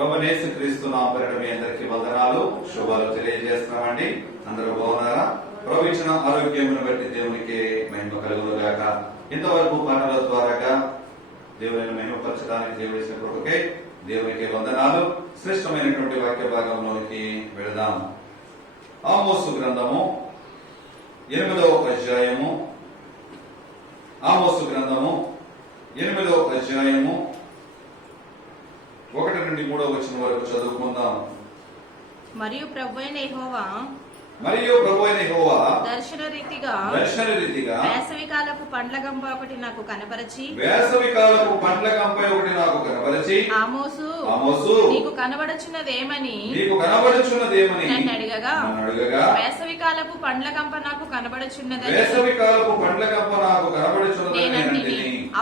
ప్రభువైన యేసుక్రీస్తు నామమున మీ అందరికీ వందనాలు శుభాలు తెలియజేస్తున్నామండి. అందరూ బాగున్నారా? ప్రభు ఇచ్చిన ఆరోగ్యమును బట్టి దేవునికి మహిమ కలుగును గాక. ఇంతవరకు పాటల ద్వారాగా దేవుని మహిమపరచడానికి దేవుడి కృపకై దేవునికి వందనాలు. శ్రేష్టమైనటువంటి వాక్య భాగంలోనికి వెళదాం. ఆమోసు గ్రంథము 8వ అధ్యాయము. ఆమోసు గ్రంథము 8వ అధ్యాయము 1 నుండి 3వ వచనం వరకు చదువుకుందాం. మరియు ప్రభువైన యెహోవా దర్శన రీతిగా వేసవికాలపు పండ్ల గంప ఒకటి నాకు కనపరచి ఆమోసు నీకు కనబడుచున్నదేమని నన్ను అడగగా వేసవికాలపు పండ్ల గంప నాకు కనబడుచున్నదని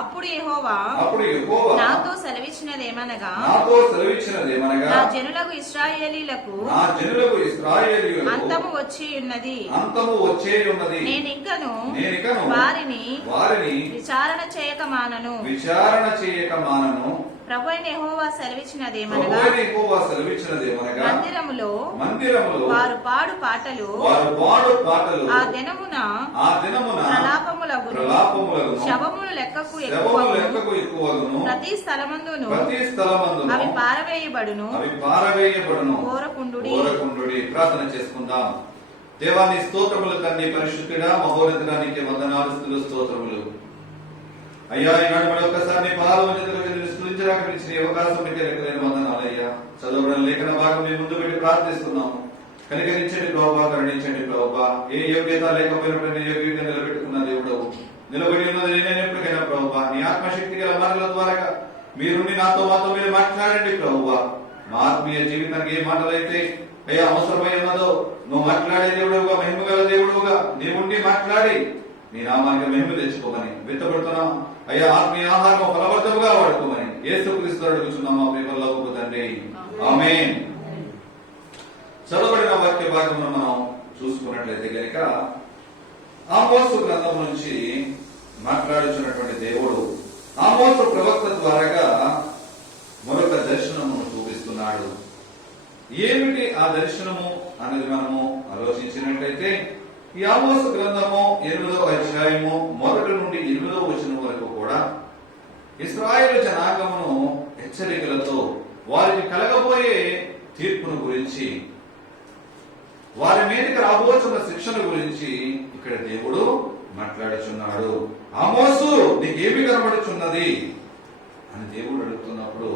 అప్పుడు యెహోవా నాతో సెలవిచ్చినదేమనగా నా జనులకు ఇశ్రాయేలీలకు అంతము వచ్చి ఉన్నది. నేనింకను వారిని విచారణ చేయక మానను. ప్రభువైన యెహోవా సెలవిచ్చినదేమనగా మందిరములో వారు పాడు పాటలు ఆ దినమున ప్రలాపములగును. శవములు లెక్కకు ఎక్కువగును. ప్రతి స్థలమందును అవి పారవేయబడును. కోరకుండుడి. ప్రార్థన చేసుకుందాం. దేవాన్ని స్తోత్రములు తండ్రి, పరిశుద్ధుడా మహోన్నతుడానికి వందనాలు స్తోత్రములు. అయ్యా ఈనాడు మరి ఒక్కసారి నీ పాదములకు స్తుతించడానికి పిలిచిన అవకాశం లెక్కలేని వందనాలు అయ్యా. చదవడం లేఖన భాగం మీ ముందు పెట్టి ప్రార్థిస్తున్నాము. కనికరించండి ప్రభువా, కరుణించండి ప్రభువా. ఏ యోగ్యత లేకపోయినప్పుడు యోగ్యత నిలబెట్టుకున్న దేవుడవు, నిలబడి ఉన్నది నేనే ఎప్పటికైనా ప్రభువా. నీ ఆత్మశక్తి గల మాటల ద్వారా మీరుండి మాతో మీరు మాట్లాడండి ప్రభువా. మా ఆత్మీయ జీవితానికి ఏ మాటలైతే అయ్యా అవసరమై ఉన్నదో నువ్వు మాట్లాడే దేవుడుగా, మహిమ గల దేవుడుగా నీవుండి మాట్లాడి నీ నామానికి మహిమ తెచ్చుకోమని విత్తపడుతున్నాం అయ్యా. ఆత్మీయ ఆహారం ఫలవర్తముగా వాడుకోమని యేసుక్రీస్తు అడుగుచున్నాం మా ప్రేమలోకి తండ్రి, ఆమేన్. చదవబడిన వాక్య భాగమును మనం చూసుకున్నట్లయితే కనుక ఆమోసు గ్రంథం నుంచి మాట్లాడుచున్నటువంటి దేవుడు ఆమోసు ప్రవక్త ద్వారాగా మరొక దర్శనము చూపిస్తున్నాడు. ఏమిటి ఆ దర్శనము అనేది మనము ఆలోచించినట్లయితే ఈ ఆమోసు గ్రంథము 8వ అధ్యాయము 1 నుండి 8వ వచనం వరకు కూడా ఇశ్రాయేలు జనాంగమును హెచ్చరికలతో వారికి కలగబోయే తీర్పును గురించి, వారి మీదకి రాబోతున్న శిక్షణ గురించి ఇక్కడ దేవుడు మాట్లాడుచున్నాడు. ఆమోసు నీకేమి కనబడుచున్నది అని దేవుడు అడుగుతున్నప్పుడు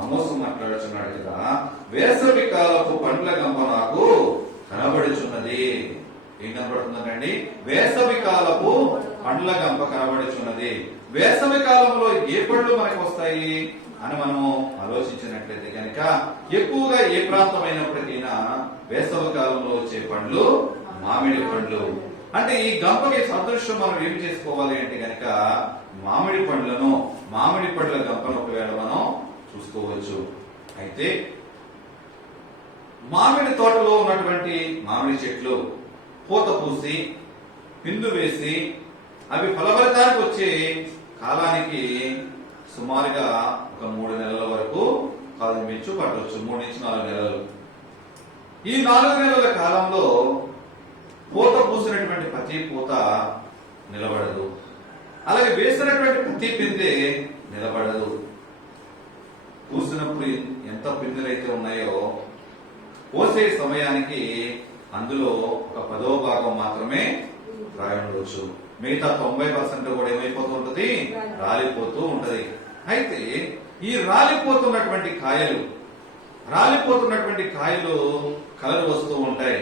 ఆమోసు మాట్లాడుచున్నాడు కదా, వేసవి కాలపు పండ్ల గంప నాకు కనబడుచున్నది. ఏం కనబడుతుందండి? వేసవి కాలపు పండ్ల గంప కనబడుచున్నది. వేసవి కాలంలో ఏ పండ్లు మనకు వస్తాయి అని మనము ఆలోచించినట్లయితే కనుక ఎక్కువగా ఏ ప్రాంతమైనప్పటికైనా వేసవి కాలంలో వచ్చే పండ్లు మామిడి పండ్లు. అంటే ఈ గంపకి సదృశ్యం మనం ఏం చేసుకోవాలి అంటే కనుక మామిడి పండ్ల గంపను ఒకవేళ మనం చూసుకోవచ్చు. అయితే మామిడి తోటలో ఉన్నటువంటి మామిడి చెట్లు పూత పూసి పిందు వేసి అవి ఫలభరితానికి వచ్చే కాలానికి సుమారుగా ఒక 3 నెలల వరకు కాదు మించు పట్టవచ్చు. 3 నుంచి 4 నెలలు. ఈ 4 నెలల కాలంలో పూత పూసినటువంటి ప్రతి పూత నిలబడదు, అలాగే వేసినటువంటి ప్రతి పిందె నిలబడదు. పూసినప్పుడు ఎంత పిందెలైతే ఉన్నాయో పోసే సమయానికి అందులో ఒక 10వ భాగం మాత్రమే రాయి ఉండవచ్చు. మిగతా 90% కూడా ఏమైపోతూ ఉంటది? రాలిపోతూ ఉంటది. అయితే ఈ రాలిపోతున్నటువంటి కాయలు కలర్ వస్తూ ఉంటాయి.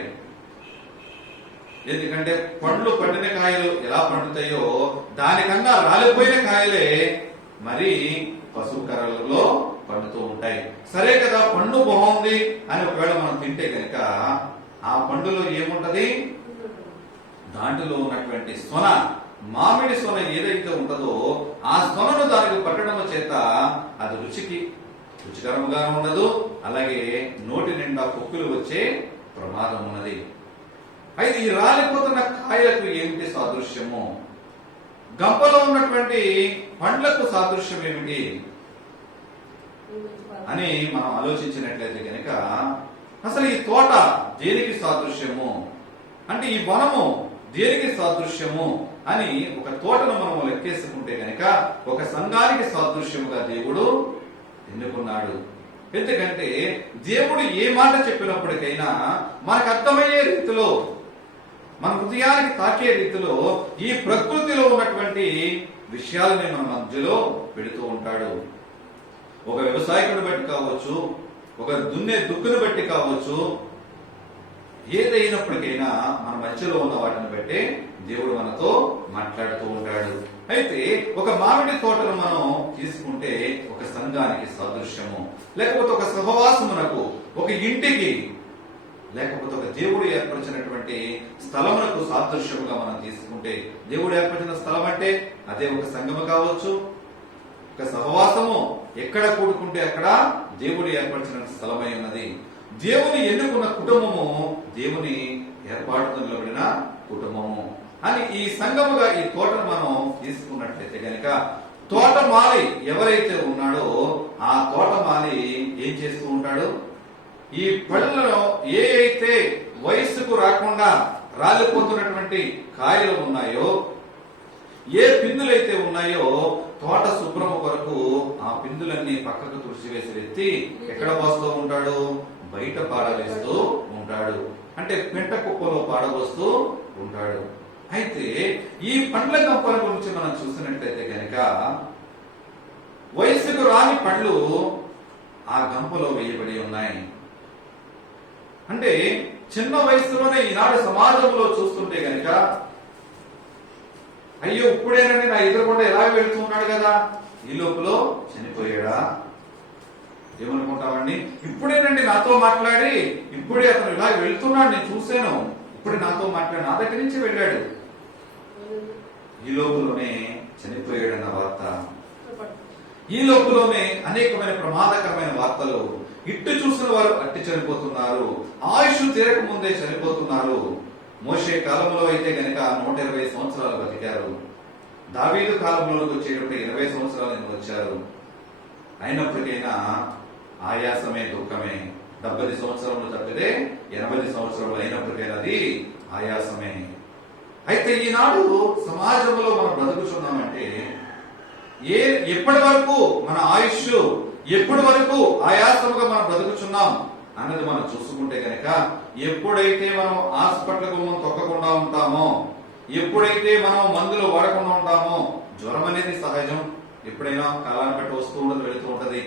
ఎందుకంటే పండ్లు పండిన కాయలు ఎలా పండుతాయో దానికన్నా రాలిపోయిన కాయలే మరి పసుపు కలర్లో పండుతూ ఉంటాయి. సరే కదా, పండు బాగుంది అని ఒకవేళ మనం తింటే కనుక ఆ పండులో ఏముంటది? దాంట్లో ఉన్నటువంటి సొన, మామిడి సొన ఏదైతే ఉంటుందో ఆ సొనను దానికి పట్టడం చేత అది రుచికరముగా ఉండదు, అలాగే నోటి నిండా పొక్కులు వచ్చే ప్రమాదం ఉన్నది. అయితే ఈ రాలిపోతున్న కాయలకు ఏమిటి సాదృశ్యము? గంపలో ఉన్నటువంటి పండ్లకు సాదృశ్యం ఏమిటి? అని మనం ఆలోచించినట్లయితే కనుక అసలు ఈ తోట దేనికి సాదృశ్యము, అంటే ఈ వనము దేనికి సాదృశ్యము అని ఒక తోటను మనం లెక్కేసుకుంటే కనుక ఒక సంఘానికి సాదృశ్యముగా దేవుడు ఎన్నుకున్నాడు. ఎందుకంటే దేవుడు ఏ మాట చెప్పినప్పటికైనా మనకు అర్థమయ్యే రీతిలో, మన హృదయానికి తాకే రీతిలో ఈ ప్రకృతిలో ఉన్నటువంటి విషయాలని మన మధ్యలో పెడుతూ ఉంటాడు. ఒక వ్యవసాయకుని బట్టి కావచ్చు, ఒక దున్నే దుక్కును బట్టి కావచ్చు, ఏదైనప్పటికైనా మన మధ్యలో ఉన్న వాటిని బట్టి దేవుడు మనతో మాట్లాడుతూ ఉంటాడు. అయితే ఒక మామిడి తోటను మనం తీసుకుంటే ఒక సంఘానికి సాదృశ్యము, లేకపోతే ఒక సహవాసమునకు, ఒక ఇంటికి, లేకపోతే ఒక దేవుడు ఏర్పరిచినటువంటి స్థలమునకు సాదృశ్యముగా మనం తీసుకుంటే, దేవుడు ఏర్పరిచిన స్థలం అంటే అదే ఒక సంఘము కావచ్చు, ఒక సహవాసము. ఎక్కడ కూడుకుంటే అక్కడ దేవుడు ఏర్పరిచిన స్థలమై ఉన్నది. దేవుని ఎన్నుకున్న కుటుంబము దేవుని ఏర్పాటుతో నిలబడిన కుటుంబము అని ఈ సంఘముగా ఈ తోటను మనం తీసుకున్నట్లయితే కనుక, తోటమాలి ఎవరైతే ఉన్నాడో ఆ తోటమాలి ఏం చేస్తూ ఉంటాడు, ఈ పళ్ళలో ఏ అయితే వయస్సుకు రాకుండా రాలిపోతున్నటువంటి కాయలు ఉన్నాయో, ఏ పిందులైతే ఉన్నాయో తోట శుభ్రము కొరకు ఆ పిందులన్నీ పక్కకు తుడిచివేసి ఎత్తి ఎక్కడ పోస్తూ ఉంటాడు, బయట పాడవేస్తూ ఉంటాడు. అంటే పెంట కుప్పలో పాడబోస్తూ ఉంటాడు. అయితే ఈ పండ్ల గంపల గురించి మనం చూసినట్లయితే కనుక వయస్సుకు రాని పండ్లు ఆ గంపలో వేయబడి ఉన్నాయి. అంటే చిన్న వయసులోనే ఈనాడు సమాజంలో చూస్తుంటే గనక, అయ్యో ఇప్పుడేనండి నా ఎదురుకుండా ఎలా వెళుతూ ఉన్నాడు కదా, ఈ లోపల చనిపోయాడా ఏమనుకుంటామండి. ఇప్పుడేనండి నాతో మాట్లాడి, ఇప్పుడే అతను ఇలా వెళ్తున్నాడు, నేను చూశాను, ఇప్పుడే నాతో మాట్లాడి నా దగ్గర నుంచి వెళ్ళాడు, ఈ లోపలనే చనిపోయాడన్న వార్త, ఈ లోపలనే అనేకమైన ప్రమాదకరమైన వార్తలు. ఇట్టు చూసిన వారు అట్టి చనిపోతున్నారు, ఆయుష్ తీరక ముందే చనిపోతున్నారు. మోషే కాలంలో అయితే గనక 120 సంవత్సరాలు బతికారు. దావీదు కాలంలోకి వచ్చేటప్పుడు 20 సంవత్సరాలు వచ్చారు. అయినప్పటికైనా ఆయాసమే దుఃఖమే. 70 సంవత్సరములు తప్పితే 80 సంవత్సరములు అయినప్పటికైనా అది ఆయాసమే. అయితే ఈనాడు సమాజంలో మనం బ్రతుకుతున్నామంటే ఎప్పటి వరకు మన ఆయుష్, ఎప్పటి వరకు ఆయాసముగా మనం బ్రతుకుతున్నాం అన్నది మనం చూసుకుంటే కనుక, ఎప్పుడైతే మనం హాస్పిటల్కు మనం తొక్కకుండా ఉంటామో, ఎప్పుడైతే మనం మందులు వాడకుండా ఉంటామో, జ్వరం అనేది సహజం, ఎప్పుడైనా కాలాన్ని బట్టి వస్తూ ఉండదు, వెళుతూ ఉంటది.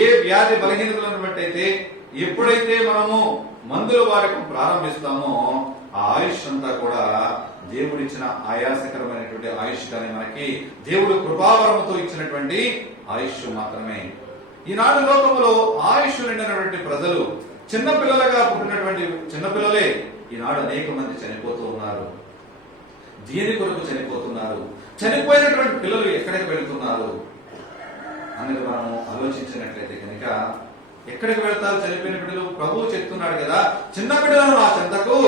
ఏ వ్యాధి బలహీనతలను బట్టి అయితే ఎప్పుడైతే మనము మందులు వాడకం ప్రారంభిస్తామో ఆ ఆయుష్ అంతా కూడా దేవుడిచ్చిన ఆయాసకరమైనటువంటి ఆయుష్ కానీ మనకి దేవుడు కృపావరముతో ఇచ్చినటువంటి ఆయుష్ మాత్రమే. ఈనాడు లోకంలో ఆయుష్ నిండినటువంటి ప్రజలు, చిన్నపిల్లలుగా పుట్టినటువంటి చిన్నపిల్లలే ఈనాడు అనేక మంది చనిపోతూ ఉన్నారు. దీని కొరకు చనిపోతున్నారు. చనిపోయినటువంటి పిల్లలు ఎక్కడికి వెళుతున్నారు అనేది మనము ఆలోచించినట్లయితే కనుక, ఎక్కడికి వెళ్తారు చనిపోయిన బిడ్డలు? ప్రభువు చెప్తున్నాడు కదా, చిన్న బిడ్డలను నా చెంతకు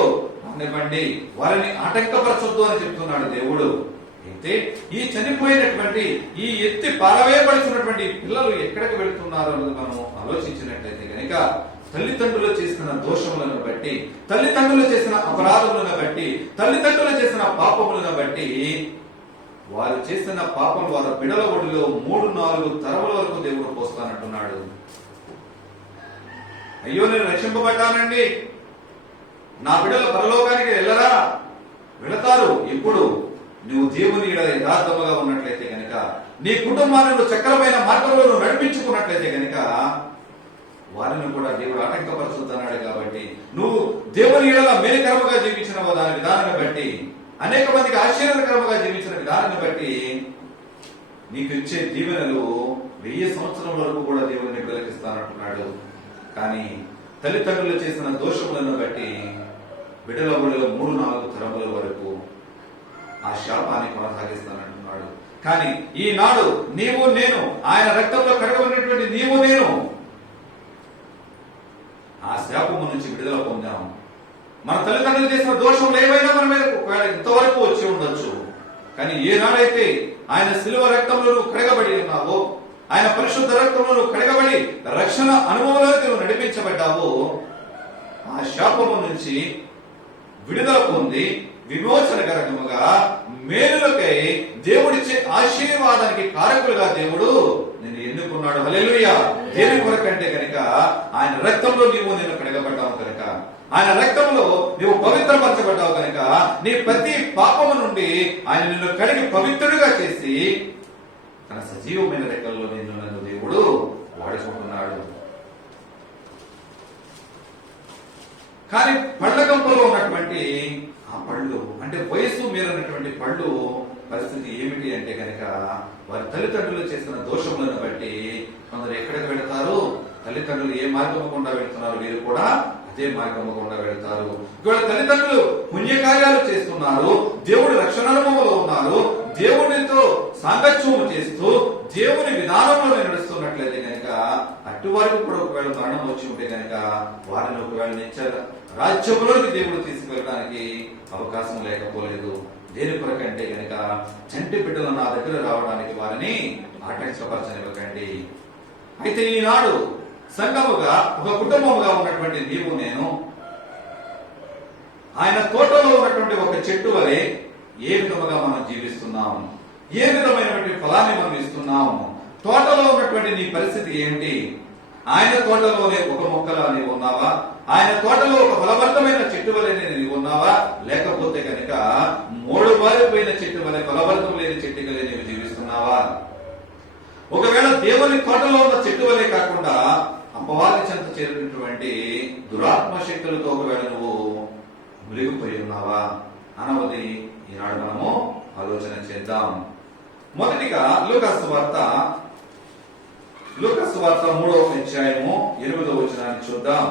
నివ్వండి, వారిని ఆటంకపరచొద్దు అని చెప్తున్నాడు దేవుడు. అయితే ఈ చనిపోయినటువంటి, ఈ ఎత్తి పారవేయబడుతున్నటువంటి పిల్లలు ఎక్కడికి వెళుతున్నారు అన్నది మనం ఆలోచించినట్లయితే కనుక, తల్లిదండ్రులు చేసిన దోషములను బట్టి, తల్లిదండ్రులు చేసిన అపరాధములను బట్టి, తల్లిదండ్రులు చేసిన పాపములను బట్టి, వారు చేసిన పాపం వారి బిడల ఒడిలో 3-4 తరముల వరకు దేవుడు పోస్తానంటున్నాడు. అయ్యో నేను రక్షింపబడ్డానండి, నా బిడ్డలు పరలోకానికి వెళ్ళరా? వెళతారు. ఇప్పుడు నువ్వు దేవుని యథార్థముగా ఉన్నట్లయితే కనుక, నీ కుటుంబాన్ని నువ్వు చక్రమైన మార్గంలో నువ్వు నడిపించుకున్నట్లయితే కనుక, వారిని కూడా దేవుడు ఆటంకపరుచుతున్నాడు. కాబట్టి నువ్వు దేవుని యెడల మేలుకరముగా జీవించిన దాని విధానాన్ని బట్టి, అనేక మందికి ఆశీర్వాదకరముగా జీవించిన విధానాన్ని బట్టి నీకు ఇచ్చే దీవెనలు 1000 సంవత్సరం వరకు కూడా దేవుడిని బిడ్డలకిస్తానంటున్నాడు. కానీ తల్లిదండ్రులు చేసిన దోషములను బట్టి బిడ్డల ఒడిలో 3-4 తరముల వరకు ఆ శాపాన్ని కొనసాగిస్తానంటున్నాడు. కానీ ఈనాడు నీవు నేను, ఆయన రక్తంలో కడగబడినటువంటి నీవు నేను ఆ శాపము నుంచి విడుదల పొందాం. మన తల్లిదండ్రులు చేసిన దోషములు ఏవైనా మన మీద ఇంతవరకు వచ్చి ఉండొచ్చు. కానీ ఏనాడైతే ఆయన శిలువ రక్తంలో నువ్వు కడగబడి ఉన్నావో, ఆయన పరిశుద్ధ రక్తంలో నువ్వు కడగబడి రక్షణ అనుభవంలోకి నువ్వు నడిపించబడ్డావు. ఆ శాపము నుంచి విడుదల పొంది విమోచనకరముగా మేలులకై దేవుడిచ్చే ఆశీర్వాదానికి కారకులుగా దేవుడు నిన్ను ఎన్నుకున్నాడు. హల్లెలూయా. దేని కొరకంటే కనుక ఆయన రక్తంలో నిన్ను కడగబడ్డావు కనుక, ఆయన రక్తంలో నువ్వు పవిత్రపరచబడ్డావు కనుక, నీ ప్రతి పాపము నుండి ఆయన నిన్ను కడిగి పవిత్రుడిగా చేసి తన సజీవమైన రెక్కల్లో నన్ను దేవుడు వాడుకుంటున్నాడు. కానీ పళ్ళ గంపలో ఉన్నటువంటి ఆ పళ్ళు అంటే వయసు మీరన్నటువంటి పళ్ళు పరిస్థితి ఏమిటి అంటే కనుక, వారి తల్లిదండ్రులు చేసిన దోషములను బట్టి కొందరు ఎక్కడికి వెళతారు, తల్లిదండ్రులు ఏ మార్గము గుండా వెళుతున్నారు వీరు కూడా అదే మార్గము గుండా వెళతారు. ఇవాళ తల్లిదండ్రులు పుణ్యకార్యాలు చేస్తున్నారు, దేవుడి రక్షణ అనుభవంలో ఉన్నారు, దేవుడితో సాంగత్యము చేస్తూ దేవుని విధానంలో నడుస్తున్నట్లయితే కనుక అటు వారికి కూడా ఒకవేళ మరణం వచ్చి ఉంటే కనుక వారిని ఒకవేళ నిత్య రాజ్యంలోకి దేవుడు తీసుకువెళ్ళడానికి అవకాశం లేకపోలేదు. దేని కొరకంటే కనుక చంటి బిడ్డలు నా దగ్గర రావడానికి వారిని ఆటంకపరచనివ్వకండి. అయితే ఈనాడు సంఘముగా ఒక కుటుంబముగా ఉన్నటువంటి నీవు నేను ఆయన తోటలో ఉన్నటువంటి ఒక చెట్టు వలె ఏ విధముగా మనం జీవిస్తున్నాము, ఏ విధమైనటువంటి ఫలాన్ని మనం ఇస్తున్నాము, తోటలో ఉన్నటువంటి నీ పరిస్థితి ఏమిటి? ఆయన తోటలోనే ఒక మొక్కలా నీవు ఉన్నావా? ఆయన తోటలో ఒక ఫలభరితమైన చెట్టు వలె నీవు ఉన్నావా? లేకపోతే కనుక మూడు బారిపోయిన చెట్టు వలె ఫలభరితం లేని చెట్టు వలె నీవు జీవిస్తున్నావా? ఒకవేళ దేవుని తోటలో ఉన్న చెట్టు వలె కాకుండా అపవాది చెంత చేరినటువంటి దురాత్మ శక్తులతో ఒకవేళ నువ్వు మునిగిపోయి ఉన్నావా అన్నది ఈనాడు మనము ఆలోచన చేద్దాం. మొదటిగా లూకాసు వార్త 3వ అధ్యాయము 8వ వచనాన్ని చూద్దాం.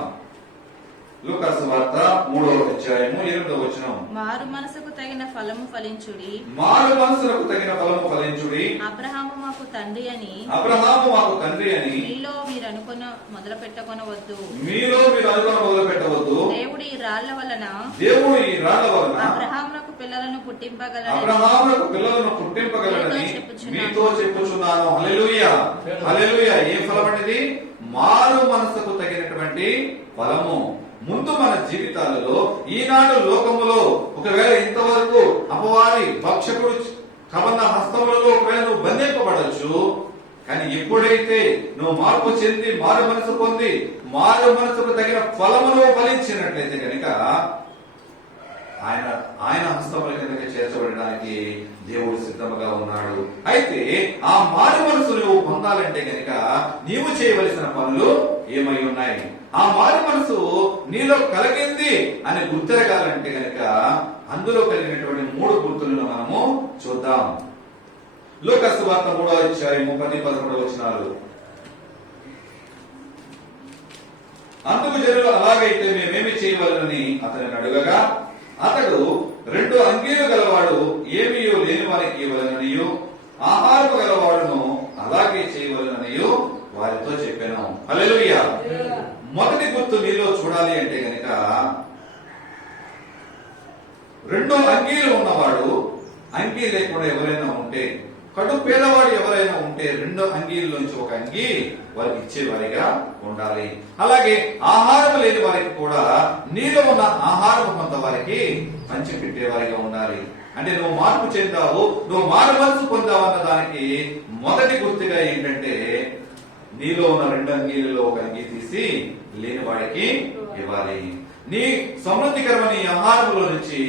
లూకాసు వార్త 3వ అధ్యాయము 8వ వచనం. మారు మనసుకు తగిన ఫలము ఫలించుడి, మారు మనసుకు తగిన ఫలము ఫలించుడి. అబ్రహాము మాకు తండ్రి అని మీలో మీరు అనుకున్న మొదలు పెట్టకొనవద్దు. దేవుడు ఈ రాళ్ల వలన అబ్రహామునకు పిల్లలను పుట్టింపగలడని మీతో చెప్పుచున్నాను. హల్లెలూయా, హల్లెలూయా. ఏ ఫలం అనేది? మారు మనసుకు తగినటువంటి ఫలము. ముందు మన జీవితాలలో ఈనాడు లోకములో ఒకవేళ ఇంతవరకు అపవాది భక్షకుడు కబంధ హస్తములలో ఒకవేళ నువ్వు బంధింపబడచ్చు. కానీ ఎప్పుడైతే నువ్వు మార్పు చెంది మారు మనసు పొంది మారు మనసుకు తగిన ఫలములో ఫలించినట్లయితే కనుక ఆయన హస్తముల కిందక చేర్చబడడానికి దేవుడు సిద్ధముగా ఉన్నాడు. అయితే ఆ మారు మనసు నువ్వు పొందాలంటే కనుక నీవు చేయవలసిన పనులు ఏమై ఉన్నాయి? ఆ మారు మనసు నీలో కలిగింది అని గుర్తిరగాలంటే కనుక అందులో కలిగినటువంటి 3 గుర్తులను మనము చూద్దాం. లూకాసు వార్త 3వ అధ్యాయము 10-11 వచనాలు. అందుకు జనులు అలాగైతే మేమేమి చేయవలనని అతనిని అడుగగా, అతడు 2 అంగీలు గలవాడు ఏమీ లేని వారికి ఇవ్వలననియు, ఆహారము గలవాడును అలాగే చేయవలననియు వారితో చెప్పాను. హల్లెలూయా. మొదటి గుర్తు నీలో చూడాలి అంటే గనక 2 అంగీలు ఉన్నవాడు, అంగీ లేకుండా ఎవరైనా ఉంటే, కడు పేదవాడు ఎవరైనా ఉంటే 2 అంగీల్లోంచి ఒక అంగీ వారికి ఇచ్చేవారిగా ఉండాలి. అలాగే ఆహారం లేని వారికి కూడా నీలో ఉన్న ఆహారం కొంత వారికి పంచి పెట్టేవారిగా ఉండాలి. అంటే నువ్వు మార్పు చెందావు, నువ్వు మారు మనసు పొందావు అన్న దానికి మొదటి గుర్తుగా ఏంటంటే నీలో ఉన్న 2 అంగీలలో ఒక అంగీ తీసి లేని వాడికి ఇవ్వాలి. నీ సమృద్ధికరమైన ఆహారంలో నుంచి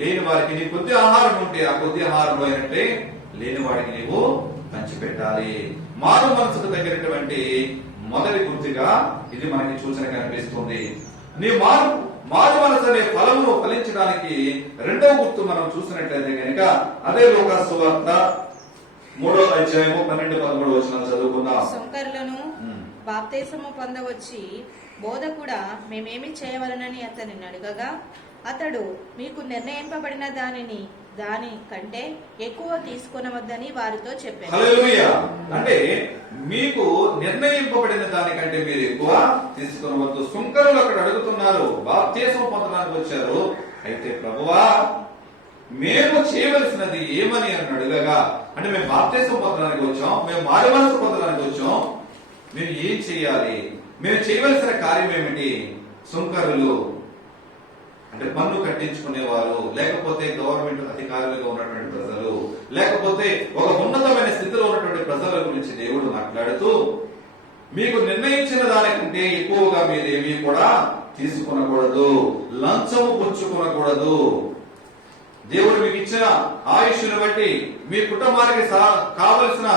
లేని వారికి, నీ కొద్ది ఆహారం ఉంటే ఆ కొద్ది ఆహారం అయినట్టే లేని వాడికి నీవు పంచిపెట్టాలి. మారు మనసుకు తగినటువంటి మొదటి గుర్తుగా ఇది మనకి సూచన కనిపిస్తుంది. నీ మారు మనసు అనే ఫలమును ఫలించడానికి 2వ గుర్తు మనం చూసినట్లయితే కనుక అదే లూకాసు వార్త 3వ అధ్యాయము 12-13 వచనాలు చదువుకుందాం. సుంకరులను బాప్తిసము పొందవచ్చి బోధకుడా మేమేమి చేయవలనని అతనిని అడగగా, అతడు మీకు నిర్ణయింపబడిన దాని కంటే ఎక్కువ తీసుకొనవద్దని వారితో చెప్పారు. హల్లెలూయా. అంటే మీకు నిర్ణయింపబడిన దానికంటే మీరు ఎక్కువ తీసుకొనవద్దు. సుంకరులు అక్కడ అడుగుతున్నారు, బాప్తిసం పొందడానికి వచ్చారు. అయితే ప్రభువా మేము చేయవలసినది ఏమని అని అడగగా, అంటే మేము బాప్తిసం పొందడానికి వచ్చాం, మేము మారు మనసు పొందడానికి వచ్చాం, మేము ఏం చేయాలి, మేము చేయవలసిన కార్యం ఏమిటి? సుంకరులు అంటే పన్ను కట్టించుకునేవారు, లేకపోతే గవర్నమెంట్ అధికారులుగా ఉన్నటువంటి ప్రజలు, లేకపోతే ఒక ఉన్నతమైన స్థితిలో ఉన్నటువంటి ప్రజల గురించి దేవుడు మాట్లాడుతూ, మీకు నిర్ణయించిన దానికంటే ఎక్కువగా మీరేమీ కూడా తీసుకునకూడదు, లంచము పుచ్చుకునకూడదు. దేవుడు మీకు ఇచ్చిన ఆయుష్ను బట్టి, మీ కుటుంబానికి కావలసిన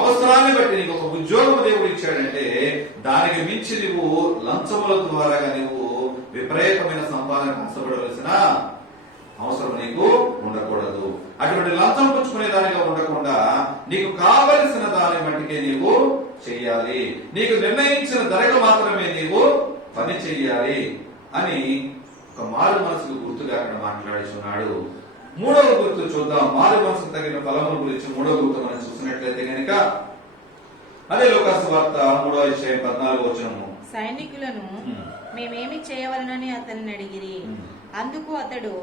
అవసరాన్ని బట్టి నీకు ఒక ఉద్యోగం దేవుడు ఇచ్చాడంటే దానికి మించి నువ్వు లంచముల ద్వారా నువ్వు విపరీతమైన సంపాదన ఆశపడవలసిన అవసరం నీకు ఉండకూడదు. అటువంటి లంచం పుచ్చుకునే దానిగా ఉండకుండా నీకు కావలసిన దాని మట్టికే నీవు చెయ్యాలి, నీకు నిర్ణయించిన ధరకు మాత్రమే నీవు పని చెయ్యాలి అని ఒక మారు మనసుకు గుర్తుగా అక్కడ మాట్లాడుచున్నాడు. మూడవ గుర్తు చూద్దాం. మారు మనసుకు తగిన ఫలముల గురించి మూడవ గుర్తు మనం చూసినట్లయితే కనుక అదే లోకాసు వార్త 3:14 సైనికులను మేమేమి చేయవలనని అతనిని అడిగిరి. అందుకు అతడు,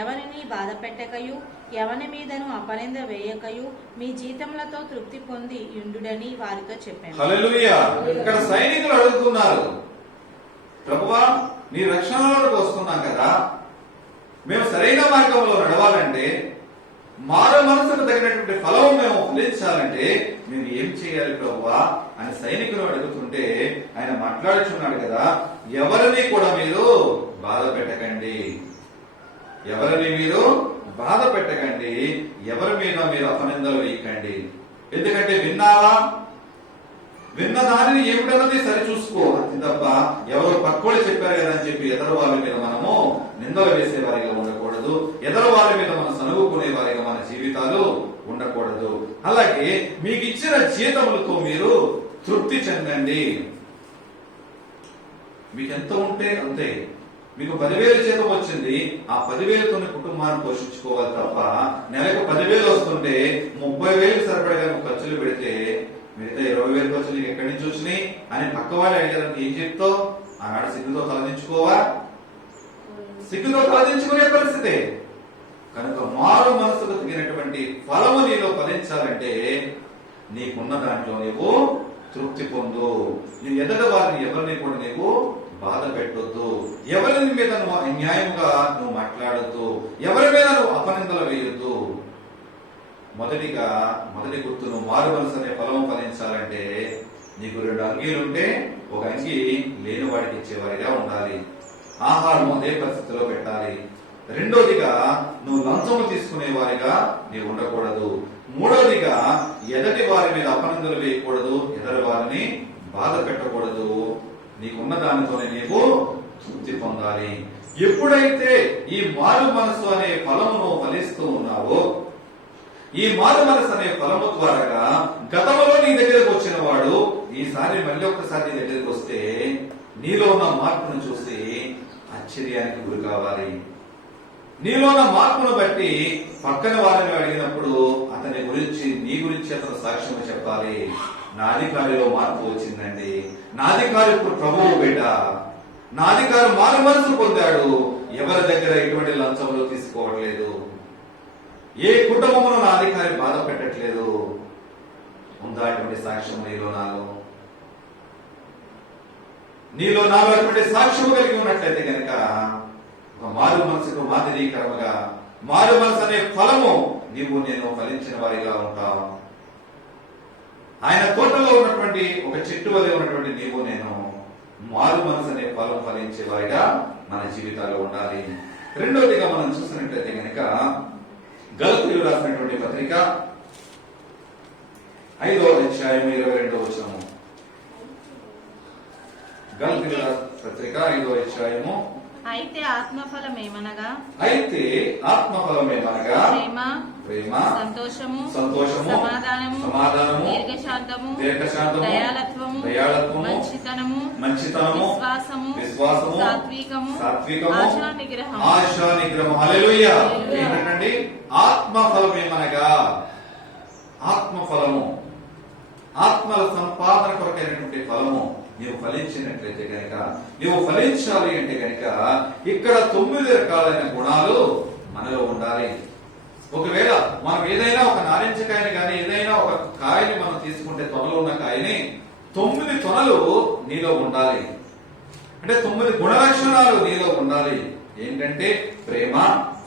ఎవరిని బాధ పెట్టకయు ఎవని మీదను అపనింద వేయకయు మీ జీతములతో తృప్తి పొంది యుండుడని వారితో చెప్పాను. హల్లెలూయా. ఇక్కడ సైనికులు అడుగుతున్నారు, ప్రభువా నీ రక్షణలోకి వస్తున్నాం కదా, మేము సరైన మార్గంలో నడవాలంటే, మారు మనసుకు తగినటువంటి ఫలం మేము ఫలించాలంటే మేము ఏం చేయాలి ప్రభువా అని సైనికులు అడుగుతుంటే ఆయన మాట్లాడుచున్నాడు కదా, ఎవరిని కూడా మీరు బాధ పెట్టకండి, ఎవరిని మీరు బాధ పెట్టకండి, ఎవరి మీద మీరు అపనిందలు వేయకండి. ఎందుకంటే విన్నావా, విన్న దానిని ఏమిటన్నది సరి చూసుకో, అంతే తప్ప ఎవరు పక్కోళ్ళు చెప్పారు కదా అని చెప్పి ఎదరు వాళ్ళ మీద మనము నిందలు వేసే వారిగా ఉండకూడదు, ఎదరు వాళ్ళ మీద మనం సనుగుకునే వారిగా మన జీవితాలు ఉండకూడదు. అలాగే మీకు ఇచ్చిన జీతములతో మీరు తృప్తి చెందండి. మీకు ఎంత ఉంటే అంతే. మీకు 10,000 జీతం వచ్చింది, ఆ 10,000తోనే కుటుంబాన్ని పోషించుకోవాలి తప్ప నెలకు 10,000 వస్తుంటే 30,000 సరిపడగా ఖర్చులు పెడితే మిగతా 20,000 ఖర్చులు ఎక్కడి నుంచి వచ్చినాయి అని పక్క వాళ్ళు అడిగారంటే ఏం చెప్తావు? ఆనాడు సిగ్గుతో తలదించుకోవా? సిగ్గుతో తలదించుకునే పరిస్థితి. కనుక మారు మనసుకు తగినటువంటి ఫలము నీలో ఫలించాలంటే నీకున్న దాంట్లో నీవు తృప్తి పొందు. నీ ఎదట వారిని ఎవరిని కూడా నీవు బాధ పెట్టొద్దు, ఎవరి మీద నువ్వు అన్యాయంగా నువ్వు మాట్లాడొద్దు, ఎవరి మీద నువ్వు అపనిందలు వేయొద్దు. మొదటి గుర్తు, నువ్వు మారు మనసు అనే ఫలం ఫలించాలంటే నీకు 2 అంగీలుంటే ఒక అంగి లేని వాడికి ఇచ్చేవారిగా ఉండాలి, ఆహారం అదే పరిస్థితిలో పెట్టాలి. రెండోదిగా నువ్వు లంచము తీసుకునే వారిగా నీవు ఉండకూడదు. మూడోదిగా ఎదటి వారి మీద అపనిందలు వేయకూడదు, ఎదటి వారిని బాధ పెట్టకూడదు. నీకున్న దానితోనే నీవు తృప్తి పొందాలి. ఎప్పుడైతే ఈ మారు మనసు అనే ఫలమును ఫలిస్తూ ఉన్నావో, ఈ మారు మనసు అనే ఫలము ద్వారా గతంలో నీ దగ్గరకు వచ్చిన వాడు ఈసారి మళ్ళీ ఒక్కసారి నీ దగ్గరికి వస్తే నీలో ఉన్న మార్పును చూసి ఆశ్చర్యానికి గురి కావాలి. నీలో ఉన్న మార్పును బట్టి పక్కన వారిని అడిగినప్పుడు అతని గురించి, నీ గురించి అతను సాక్ష్యం చెప్పాలి. నా అధికారిలో మార్పు వచ్చిందండి, నా అధికారి ఇప్పుడు ప్రభువు బిడ్డ, నా అధికారి మారు మనసు పొందాడు, ఎవరి దగ్గర ఎటువంటి లంచములు తీసుకోవట్లేదు, ఏ కుటుంబమును నా అధికారి బాధ పెట్టట్లేదు. ఉందా అటువంటి సాక్ష్యం నీలో నాలో అటువంటి సాక్ష్యం కలిగి ఉన్నట్లయితే కనుక మారు మనసుకు మాదిరీకరముగా, మారు మనసు అనే ఫలము నీవు నేను ఫలించిన వారిగా ఉంటావు. ఆయన తోటలో ఉన్నటువంటి ఒక చెట్టు వలె ఉన్నటువంటి నీవు నేను మారు మనసు అనే ఫలం ఫలించే వారిగా మన జీవితాల్లో ఉండాలి. రెండవదిగా మనం చూసినట్లయితే కనుక గలతీయులకు రాసినటువంటి పత్రిక 5:22 గలతీయులకు పత్రిక 5:22 అయితే ఆత్మఫలమేమనగా ప్రేమ, సంతోషము, సమాధానము, దీర్ఘశాంతము, దయాళత్వము, మంచితనము, విశ్వాసము, సాత్వికము, ఆశా నిగ్రహం. హల్లెలూయా. ఏంటండి ఆత్మఫలమేమనగా? ఆత్మఫలము, ఆత్మల సంపాదన కొరకైనటువంటి ఫలము నీవు ఫలించినట్లయితే కనుక, నీవు ఫలించాలి అంటే కనుక ఇక్కడ 9 రకాలైన గుణాలు మనలో ఉండాలి. ఒకవేళ మనం ఏదైనా ఒక నారింజ కాయని కానీ ఏదైనా ఒక కాయని మనం తీసుకుంటే తొనలో ఉన్న కాయని 9 తొనలు నీలో ఉండాలి. అంటే 9 గుణలక్షణాలు నీలో ఉండాలి. ఏంటంటే ప్రేమ,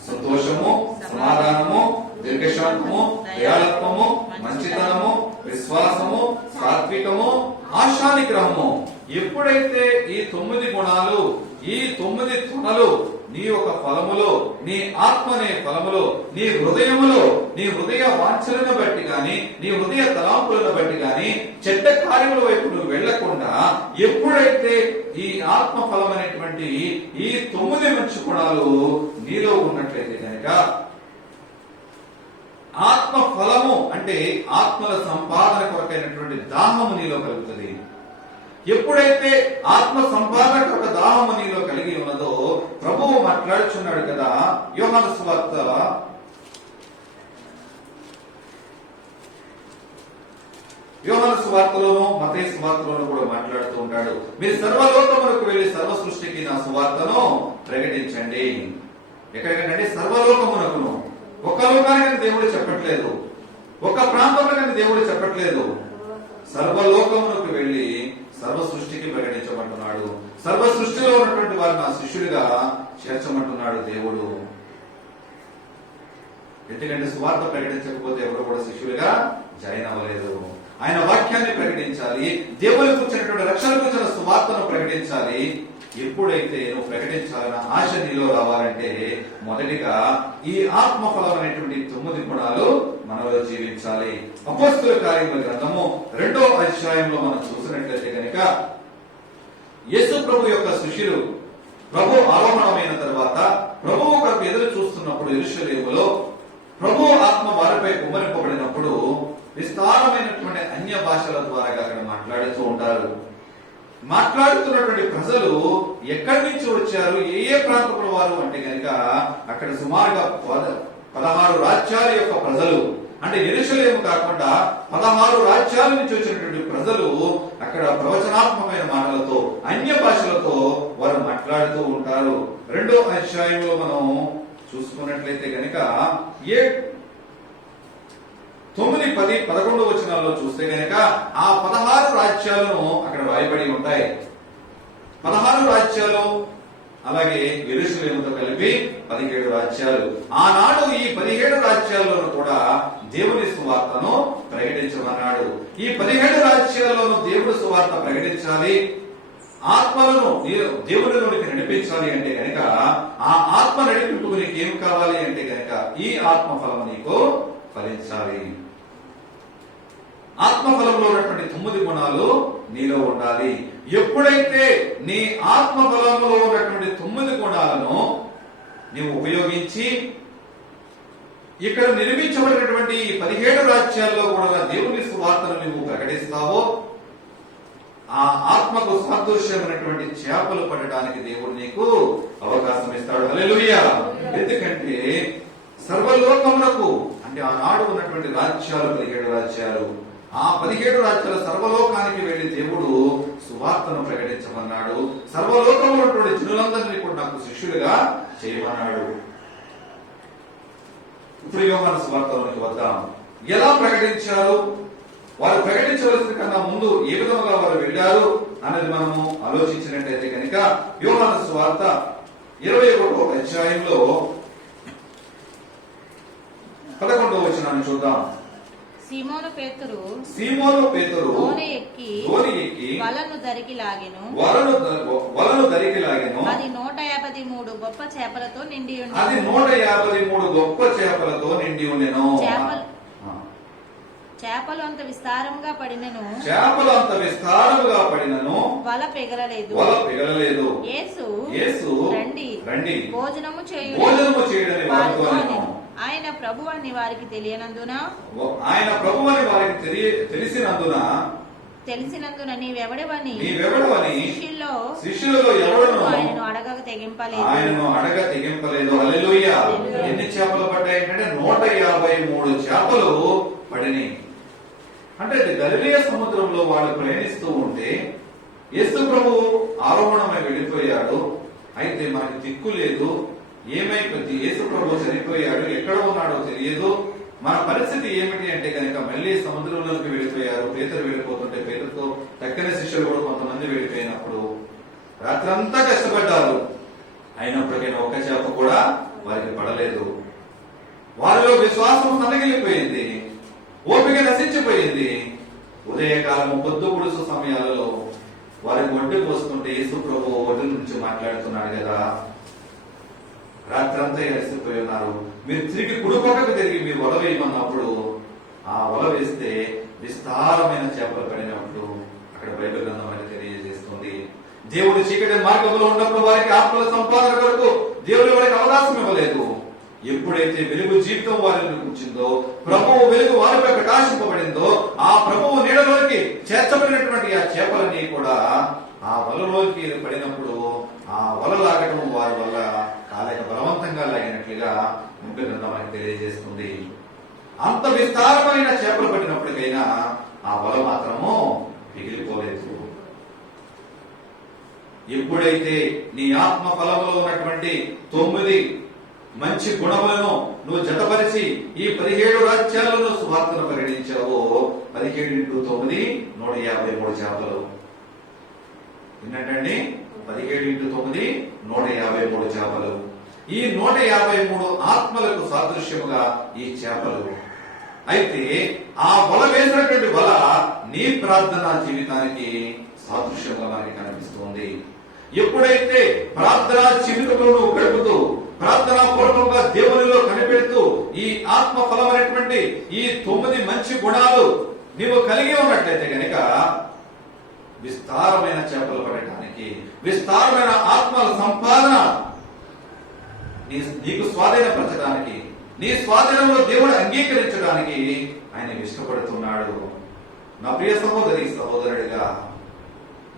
సంతోషము, సమాధానము, దీర్ఘశాంతము, దయాళత్వము, మంచితనము, విశ్వాసము, సాత్వికము, ఆశానిగ్రహము. ఎప్పుడైతే ఈ 9 గుణాలు, ఈ 9 తొనలు నీ యొక్క ఫలములో, నీ ఆత్మ అనే ఫలములో, నీ హృదయములో, నీ హృదయ వాంఛలను బట్టి గాని, నీ హృదయ తలాంపులను బట్టి గాని చెడ్డ కార్యముల వైపు నువ్వు వెళ్లకుండా ఎప్పుడైతే ఈ ఆత్మ ఫలం అనేటువంటి ఈ 9 మంచి గుణాలు నీలో ఉన్నట్లయితే కనుక ఆత్మ ఫలము అంటే ఆత్మల సంపాదన కొరకైనటువంటి దాహము నీలో కలుగుతుంది. ఎప్పుడైతే ఆత్మ సంపాదన కొరక దాహము నీలో కలిగి ఉన్నదో ప్రభువు మాట్లాడుచున్నాడు కదా యోహాను సువార్తలోను మత్తయి సువార్తలోను కూడా మాట్లాడుతూ ఉంటాడు. మీరు సర్వలోకమునకు వెళ్లి సర్వ సృష్టికి నా సువార్తను ప్రకటించండి. ఎక్కడికంటే సర్వలోకమునకును. ఒక లోకానికి దేవుడు చెప్పట్లేదు, ఒక ప్రాంతంలో దేవుడు చెప్పట్లేదు. సర్వలోకమునకు వెళ్లి సర్వ సృష్టికి ప్రకటించమంటున్నాడు. సర్వ సృష్టిలో ఉన్నటువంటి వారు నా శిష్యుడిగా చేర్చమంటున్నాడు దేవుడు. ఎందుకంటే సువార్త ప్రకటించకపోతే ఎవరు కూడా శిష్యులుగా జాయిన్ అవ్వలేదు. ఆయన వాక్యాన్ని ప్రకటించాలి, దేవుని కూర్చున్నటువంటి రక్షణ కూర్చున్న సువార్తను ప్రకటించాలి. ఎప్పుడైతే నువ్వు ప్రకటించాలన్న ఆశ నీలో రావాలంటే మొదటిగా ఈ ఆత్మఫలం అనేటువంటి 9 గుణాలు మనలో జీవించాలి. అపోస్తలుల కార్యముల గ్రంథము 2వ అధ్యాయంలో మనం చూసినట్లయితే కనుక యేసు ప్రభు యొక్క శిష్యులు ప్రభు ఆరోహణమైన తర్వాత ప్రభువు కొరకు ఎదురు చూస్తున్నప్పుడు యెరూషలేములో ప్రభు ఆత్మ వారిపై కుమ్మరింపబడినప్పుడు విస్తారమైనటువంటి అన్య భాషల ద్వారా అక్కడ మాట్లాడుతూ ఉంటారు. మాట్లాడుతున్నటువంటి ప్రజలు ఎక్కడి నుంచి వచ్చారు, ఏ ప్రాంతంలో వారు అంటే కనుక అక్కడ సుమారుగా 16 రాజ్యాల యొక్క ప్రజలు, అంటే యెరూషలేము కాకుండా 16 రాజ్యాల నుంచి వచ్చినటువంటి ప్రజలు అక్కడ ప్రవచనాత్మకమైన మాటలతో అన్య భాషలతో వారు మాట్లాడుతూ ఉంటారు. 2వ అధ్యాయంలో మనం చూసుకున్నట్లయితే కనుక 9, 10, 11 వచనాల్లో చూస్తే కనుక ఆ 16 రాజ్యాలను అక్కడ రాయబడి ఉంటాయి. 16 రాజ్యాలు అలాగే యెరూషలేముతో కలిపి 17 రాజ్యాలు. ఆనాడు ఈ 17 రాజ్యాల్లోనూ కూడా దేవుని సువార్తను ప్రకటించమన్నాడు. ఈ 17 రాజ్యాల్లోనూ దేవుడి సువార్త ప్రకటించాలి, ఆత్మలను దేవునిలోనికి నడిపించాలి అంటే కనుక ఆ ఆత్మ నడిపింపుకు నీకు ఏం కావాలి అంటే కనుక ఈ ఆత్మ ఫలం నీకు ఫలించాలి. ఆత్మఫలంలో ఉన్నటువంటి 9 గుణాలు నీలో ఉండాలి. ఎప్పుడైతే నీ ఆత్మఫలంలో ఉన్నటువంటి 9 గుణాలను నీవు ఉపయోగించి ఇక్కడ నిర్మించబడినటువంటి 17 రాజ్యాల్లో కూడా దేవుని సువార్తను నువ్వు ప్రకటిస్తావో ఆ ఆత్మకు సాదృశ్యమైనటువంటి చేపలు పడటానికి దేవుడు నీకు అవకాశం ఇస్తాడు. హల్లెలూయా. ఎందుకంటే సర్వలోకమునకు అంటే ఆనాడు ఉన్నటువంటి రాజ్యాలు 17 రాజ్యాలు, ఆ 17 రాజ్యాల సర్వలోకానికి వెళ్లి దేవుడు సువార్తను ప్రకటించమన్నాడు. సర్వలోకంలో ఉన్నటువంటి జనులందరినీ కూడా నాకు శిష్యులుగా చేయమన్నాడు. ఇప్పుడు యోహాను సువార్తలోకి వద్దాం. ఎలా ప్రకటించారు, వారు ప్రకటించవలసిన కన్నా ముందు ఏ విధంగా వారు వెళ్ళారు అనేది మనము ఆలోచించినట్లయితే కనుక యోహాను సువార్త 21వ అధ్యాయంలో 11వ వచనాన్ని చూద్దాం. సీమోను పేతురు దోణి ఎక్కి వలను దరికి లాగెను. అది 153 గొప్ప చేపలతో నిండి ఉండెను. చేపలు అంత విస్తారముగా పడినను వల పిగలలేదు. యేసు రండి భోజనము చేయుడని వారితో అనెను. ఆయన ప్రభు అని వారికి తెలిసినందున నీవెవడవని శిష్యులలో ఎవడును ఆయనను అడగక తెగింపలేదు. హల్లెలూయా. ఎన్ని చేపలు పడ్డాయంటే 153 చేపలు పడినాయి. అంటే గలిలయ సముద్రంలో వాళ్ళు ప్రయాణిస్తూ ఉంటే యేసు ప్రభు ఆరోహణమై వెళ్ళిపోయాడు. అయితే మనకి దిక్కు లేదు, ఏమైపోయింది, యేసు ప్రభు చనిపోయాడు, ఎక్కడ ఉన్నాడో తెలియదు, మన పరిస్థితి ఏమిటి అంటే కనుక మళ్ళీ సముద్రంలోకి వెళ్ళిపోయారు. పేతురు వెళ్ళిపోతుంటే పేతురుతో తక్కిన శిష్యులు కూడా కొంతమంది వెళ్ళిపోయినప్పుడు రాత్రంతా కష్టపడ్డారు. అయినప్పటికైనా ఒక్క చేప కూడా వారికి పడలేదు. వారిలో విశ్వాసం సన్నగిలిపోయింది, ఓపిక నశించిపోయింది. ఉదయకాలము పొద్దు పొడుసు సమయాలలో వారికి ఒడ్డుకు వస్తుంటే యేసు ప్రభు ఒడ్డు నుంచి మాట్లాడుతున్నాడు కదా, రాత్రంతా ఎలసిపోయి ఉన్నారు, మీరు తిరిగి కుడిపక్కకు తిరిగి మీరు వల వేయమన్నప్పుడు ఆ వల వేస్తే విస్తారమైన చేపలు పడినప్పుడు అక్కడ బైబిల్ గ్రంథం అని తెలియజేస్తుంది. దేవుడు చీకటి మార్గంలో ఉన్నప్పుడు వారికి ఆత్మల సంపాదన కొరకు దేవుడు వారికి అవకాశం ఇవ్వలేదు. ఎప్పుడైతే వెలుగు జీవితం వారిని కూర్చుందో, ప్రభువు వెలుగు వారిపై ప్రకాశింపబడిందో, ఆ ప్రభువు నీడలోకి చేర్చబడినటువంటి ఆ చేపలన్నీ కూడా ఆ వలలోకి పడినప్పుడు ఆ వల లాగటం వారి వల్ల కాలేక బలవంతంగా లాగినట్లుగా బైబిల్ గ్రంథం మనకి తెలియజేస్తుంది. అంత విస్తారమైన చేపలు పట్టినప్పటికైనా ఆ వల మాత్రము మిగిలిపోలేదు. ఎప్పుడైతే నీ ఆత్మ ఫలంలో ఉన్నటువంటి 9 మంచి గుణములను నువ్వు జతపరిచి ఈ 17 రాజ్యాలను సువార్తను ప్రకటించావో 17x9 153 చేపలు. విన్నట్టండి, 17x9 153 చేపలు. ఈ 153 ఆత్మలకు సాదృశ్యముగా ఈ చేపలు. అయితే ఆ వల వేసినటువంటి వల నీ ప్రార్థనా జీవితానికి సాదృశ్యంగా మనకి కనిపిస్తుంది. ఎప్పుడైతే ప్రార్థనా జీవితంలో నువ్వు గడుపుతూ ప్రార్థనా పూర్వకంగా దేవునిలో కనిపెడుతూ ఈ ఆత్మ ఫలమైనటువంటి ఈ 9 మంచి గుణాలు నీవు కలిగి ఉన్నట్లయితే కనుక విస్తారమైన చేపలు పడటానికి, విస్తారమైన ఆత్మల సంపాదన నీకు స్వాధీనపరచడానికి, నీ స్వాధీనంలో దేవుడు అంగీకరించడానికి ఆయన ఇష్టపడుతున్నాడు. నా ప్రియ సహోదరి సహోదరుడిగా,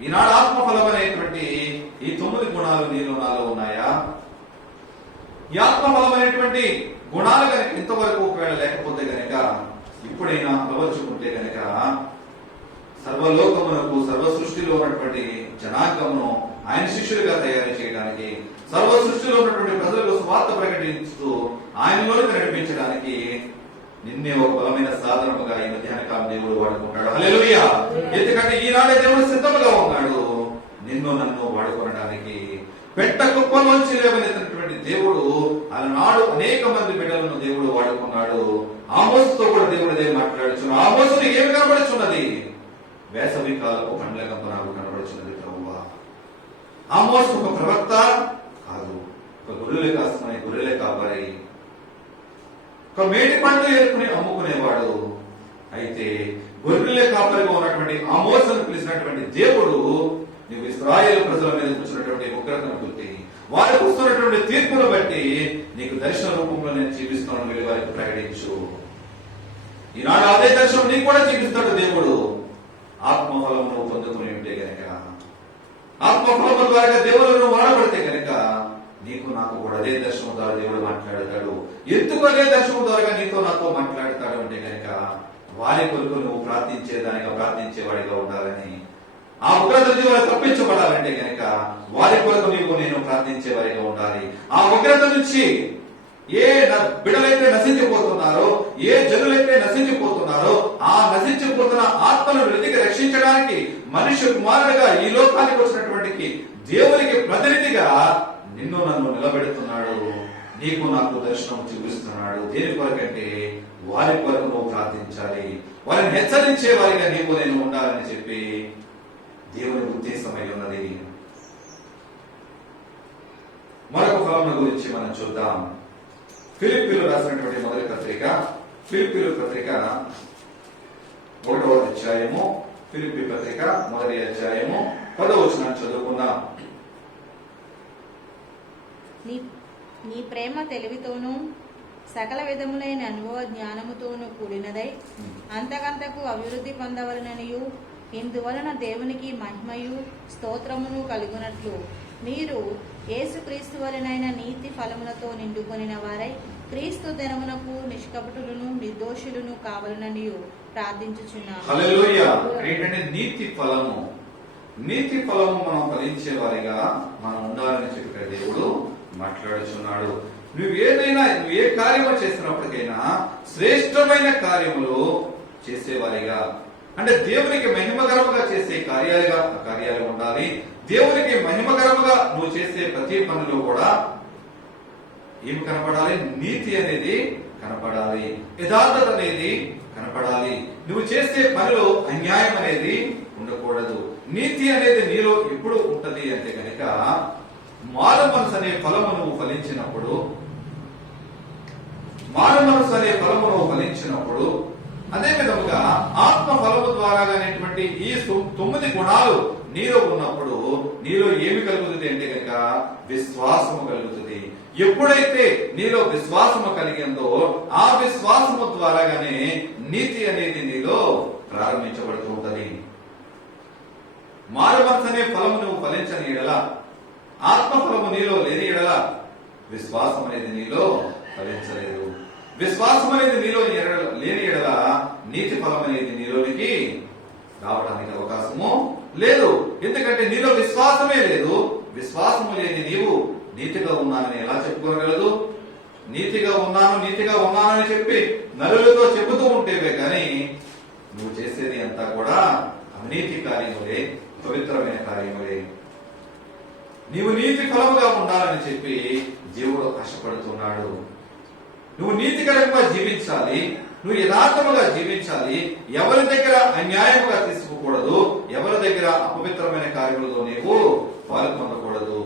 ఈనాడు ఆత్మఫలం అనేటువంటి ఈ 9 గుణాలు నీలో నాలో ఉన్నాయా? ఈ ఆత్మఫలం అనేటువంటి గుణాలు కనుక ఇంతవరకు ఒకవేళ లేకపోతే గనక ఇప్పుడైనా అలవర్చుకుంటే గనక సర్వలోకమునకు, సర్వ సృష్టిలో ఉన్నటువంటి జనాంగమును ఆయన శిష్యులుగా తయారు చేయడానికి, సర్వ సృష్టిలో ఉన్నటువంటి ప్రజలకు స్వార్థ ప్రకటిస్తూ ఆయనలోకి నడిపించడానికి నిన్నే ఒక బలమైన సాధనముగా ఈ మధ్యాహ్న కాలం దేవుడు వాడుకుంటాడు. హల్లెలూయా! ఎందుకంటే ఈనాడే దేవుడు సిద్ధముగా ఉన్నాడు నిన్ను నన్ను వాడుకోవడానికి. పెట్ట కుప్పలోంచి లేవనెత్తినటువంటి దేవుడు ఆనాడు అనేక మంది బిడ్డలను దేవుడు వాడుకున్నాడు. ఆమోసుతో కూడా దేవుడు అదే మాట్లాడుచున్నాడు. ఆమోసుని ఏమి కనబడుచున్నది? వేసవి కాలపు పండ్ల కంప నాకు కనబడుచున్నది ప్రభువా. ఆమోసు ఒక ప్రవక్త కాదు, ఒక గొర్రెలు కాసుకునే గొర్రెలే కాపరి, ఒక మేటి పండ్లు ఏరుకుని అమ్ముకునేవాడు. అయితే గొర్రెలే కాపరిగా ఉన్నటువంటి ఆమోసును పిలిచినటువంటి దేవుడు నీవు ఇశ్రాయేలు ప్రజల మీద కూర్చున్నటువంటి ఉగ్రతను గుర్తి, వారికి వస్తున్నటువంటి తీర్పును బట్టి నీకు దర్శన రూపంలో నేను జీవిస్తున్నాను వీళ్ళు వారికి ప్రకటించు. ఈనాడు అదే దర్శనం నీకు కూడా జీవిస్తాడు దేవుడు. ఆత్మఫలం నువ్వు పొందుకుని ఉంటే గనక, ఆత్మఫలం ద్వారా దేవుడు వాడబడితే గనక నీకు నాకు కూడా అదే దర్శనం ద్వారా దేవుడు మాట్లాడతాడు. ఎందుకు అదే దర్శనం ద్వారా నీతో నాతో మాట్లాడతాడు అంటే గనక వారి కొరకు నువ్వు ప్రార్థించేవాడిగా ఉండాలని, ఆ ఉగ్రత ద్వారా తప్పించబడాలంటే గనక వారి కొరకు నేను ప్రార్థించేవారిగా ఉండాలి. ఆ ఉగ్రత నుంచి ఏ బిడలైతే నశించిపోతున్నారో, ఏ జనులైతే నశించిపోతున్నారో ఆ నశించిపోతున్న ఆత్మలను వెతికి రక్షించడానికి మనిషి కుమారుడిగా ఈ లోకానికి వచ్చినటువంటి దేవునికి ప్రతినిధిగా నిన్ను నన్ను నిలబెడుతున్నాడు. నీకు నాకు దర్శనం చూపిస్తున్నాడు. దేని కొరకంటే వారి కొరకు నువ్వు ప్రార్థించాలి, వారిని హెచ్చరించే వారిగా నేను ఉండాలని చెప్పి దేవుని ఉద్దేశమై ఉన్నది. మరొక ఫలం గురించి మనం చూద్దాం. ఫిలిప్పీలు రాసినటువంటి మొదటి పత్రిక, ఫిలిప్పీలు పత్రిక 1వ అధ్యాయము, ఫిలిప్పీ పత్రిక 1వ అధ్యాయము 10వ వచనాన్ని చదువుకుందాం. నీ ప్రేమ తెలివితోనూ సకల విధములైన అనుభవ జ్ఞానముతోనూ కూడినదై అంతకంతకు అభివృద్ధి పొందవలననియు, ఇందువలన దేవునికి మహిమయు స్తోత్రమును కలుగునట్లు మీరు యేసుక్రీస్తు వలనైన నీతి ఫలములతో నిండుకొనిన వారై క్రీస్తు దినమునకు నిష్కపటులను నిర్దోషులను కావాలననియు ప్రార్థించుచున్నాము. హల్లెలూయా! ఏంటంటే నీతి ఫలము, నీతి ఫలము మనం ఫలించే వారిగా మనం ఉండాలని చెప్పాడు దేవుడు. మాట్లాడుచున్నాడు. నువ్వు ఏ కార్యము చేసినప్పటికైనా శ్రేష్టమైన కార్యములు చేసేవారిగా, అంటే దేవునికి మహిమకరముగా చేసే కార్యాలు ఉండాలి. దేవునికి మహిమకరముగా నువ్వు చేసే ప్రతి పనిలో కూడా ఏమి కనపడాలి? నీతి అనేది కనపడాలి, యథార్థత అనేది కనపడాలి. నువ్వు చేసే పనిలో అన్యాయం అనేది ఉండకూడదు. నీతి అనేది నీలో ఎప్పుడు ఉంటది అంటే కనుక మారు మనసు అనే ఫలము నువ్వు ఫలించినప్పుడు, అదే విధముగా ఆత్మ ఫలము ద్వారా అనేటువంటి ఈ 9 గుణాలు నీలో ఉన్నప్పుడు నీలో ఏమి కలుగుతుంది అంటే కనుక విశ్వాసము కలుగుతుంది. ఎప్పుడైతే నీలో విశ్వాసము కలిగిందో ఆ విశ్వాసము ద్వారాగానే నీతి అనేది నీలో ప్రారంభించబడుతూ ఉంటది. మారు మనసు అనే ఫలము నువ్వు ఫలించని ఎడల, ఆత్మ ఫలము నీలో లేని ఎడల విశ్వాసం అనేది నీలో ఫలించలేదు. విశ్వాసం అనేది నీలో లేని ఎడల నీతి ఫలం అనేది నీలోనికి రావడానికి అవకాశము లేదు. ఎందుకంటే నీలో విశ్వాసమే లేదు. విశ్వాసము లేని నీవు నీతిగా ఉన్నానని ఎలా చెప్పుకోగలదు? నీతిగా ఉన్నానని చెప్పి నలుగురితో చెబుతూ ఉంటేవే కానీ నువ్వు చేసేది అంతా కూడా అవినీతి కార్యములే, పవిత్రమైన కార్యములే. నీవు నీతి ఫలముగా ఉండాలని చెప్పి దేవుడు ఆశపడుతున్నాడు. నువ్వు నీతికరంగా జీవించాలి, నువ్వు యథార్థముగా జీవించాలి. ఎవరి దగ్గర అన్యాయముగా తీసుకోకూడదు, ఎవరి దగ్గర అపవిత్రమైన కార్యములతో నీవు పాల్పొందకూడదు.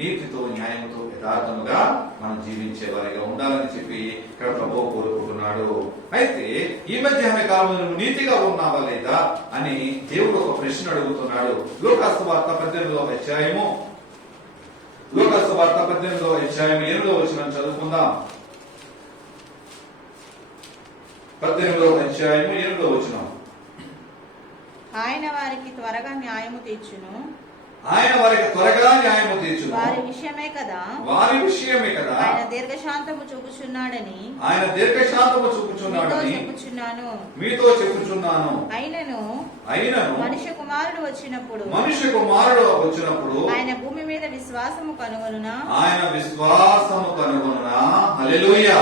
నీతితో, న్యాయముతో, యథార్థముగా మనం జీవించే వారిగా ఉండాలని చెప్పి ఇక్కడ ప్రభువు కోరుకుంటున్నాడు. అయితే ఈ మధ్యాహ్న కాలంలో నువ్వు నీతిగా ఉన్నావా లేదా అని దేవుడు ఒక ప్రశ్న అడుగుతున్నాడు. లూకాసు వార్త 18వ అధ్యాయము 8వ వచనం చదువుకుందాం. 18వ అధ్యాయము 8వ వచనం. ఆయన వారికి త్వరగా న్యాయము తీర్చును, వారి విషయమే కదా ఆయన దీర్ఘశాంతము చూపుచున్నాడని మీతో చెప్పుచున్నాను. అయినను మనుష్య కుమారుడు వచ్చినప్పుడు ఆయన భూమి మీద విశ్వాసము కనుగొనునా. హల్లెలూయా,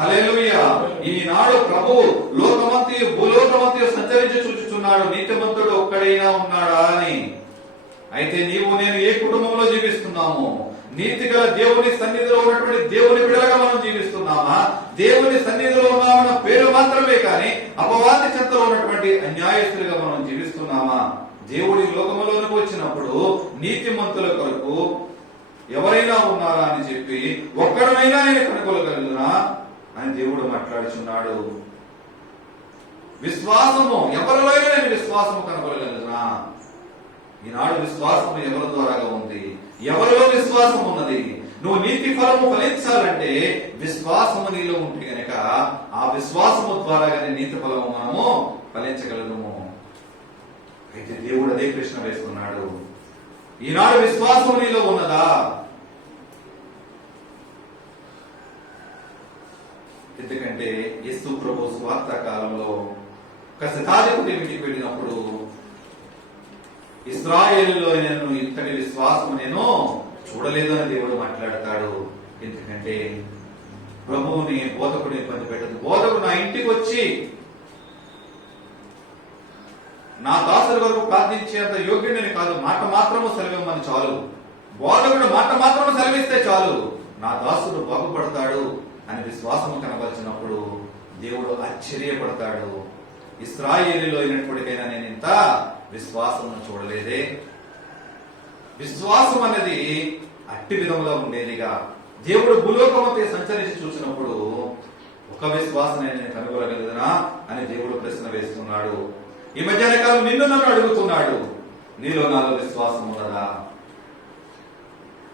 హల్లెలూయా. ఈనాడు ప్రభు లోకమంతయు భూలోకమంతయు సంచరించి చూచుచున్నాడు, నీతిమంతుడు ఒక్కడైనా ఉన్నాడా అని. అయితే నీవు నేను ఏ కుటుంబంలో జీవిస్తున్నాము? నీతి గల దేవుని సన్నిధిలో ఉన్నటువంటి దేవుని బిడ్డలుగా మనం జీవిస్తున్నామా? దేవుని సన్నిధిలో ఉన్నామన్న పేరు మాత్రమే కానీ అపవాది చెంతలో ఉన్నటువంటి అన్యాయస్తులుగా మనం జీవిస్తున్నామా? దేవుడి లోకములోనికి వచ్చినప్పుడు నీతిమంతుల కొరకు ఎవరైనా ఉన్నారా అని చెప్పి ఒక్కడమైనా నేను కనుగొనగలుగునా అని దేవుడు మాట్లాడుచున్నాడు. విశ్వాసము ఎవరిలో నేను విశ్వాసము కనుగొనగలుగునా? ఈనాడు విశ్వాసము ఎవరి ద్వారాగా ఉంది? ఎవరిలో విశ్వాసం ఉన్నది? నువ్వు నీతి ఫలము ఫలించాలంటే విశ్వాసము నీలో ఉంటే గనక ఆ విశ్వాసము ద్వారాగానే నీతి ఫలము మనము ఫలించగలము. అయితే దేవుడు అదే ప్రశ్న వేస్తున్నాడు. ఈనాడు విశ్వాసం నీలో ఉన్నదా? ఎందుకంటే యేసు ప్రభు స్వార్థ కాలంలో ఒక శతాధిపతి ఇంటికి వెళ్ళినప్పుడు ఇశ్రాయేలులో నేను ఇంతటి విశ్వాసం నేను చూడలేదు అని దేవుడు మాట్లాడతాడు. ఎందుకంటే ప్రభువుని బోధకుడిని ఇబ్బంది పెట్టదు. బోధకుడు నా ఇంటికి వచ్చి నా దాసుల వరకు ప్రార్థించేంత యోగ్యుడిని కాదు, మాట మాత్రము సెలవిమ్మని చాలు. బోధకుడు మాట మాత్రము సెలవిస్తే చాలు, నా దాసుడు బాగుపడతాడు అని విశ్వాసము కనబరిచినప్పుడు దేవుడు ఆశ్చర్యపడతాడు. ఇశ్రాయేలులో అయినప్పటికైనా నేను ఇంత విశ్వాసమును చూడలేదే. విశ్వాసం అనేది అట్టి విధంగా ఉండేదిగా. దేవుడు భూలోకమంతే సంచరించి చూసినప్పుడు ఒక విశ్వాసం నేను కనుగొనగలదునా అని దేవుడు ప్రశ్న వేస్తున్నాడు. ఈ మధ్యాహ్న కాలం నిన్ను నన్ను అడుగుతున్నాడు, నీలో నాలో విశ్వాసం ఉన్నదా?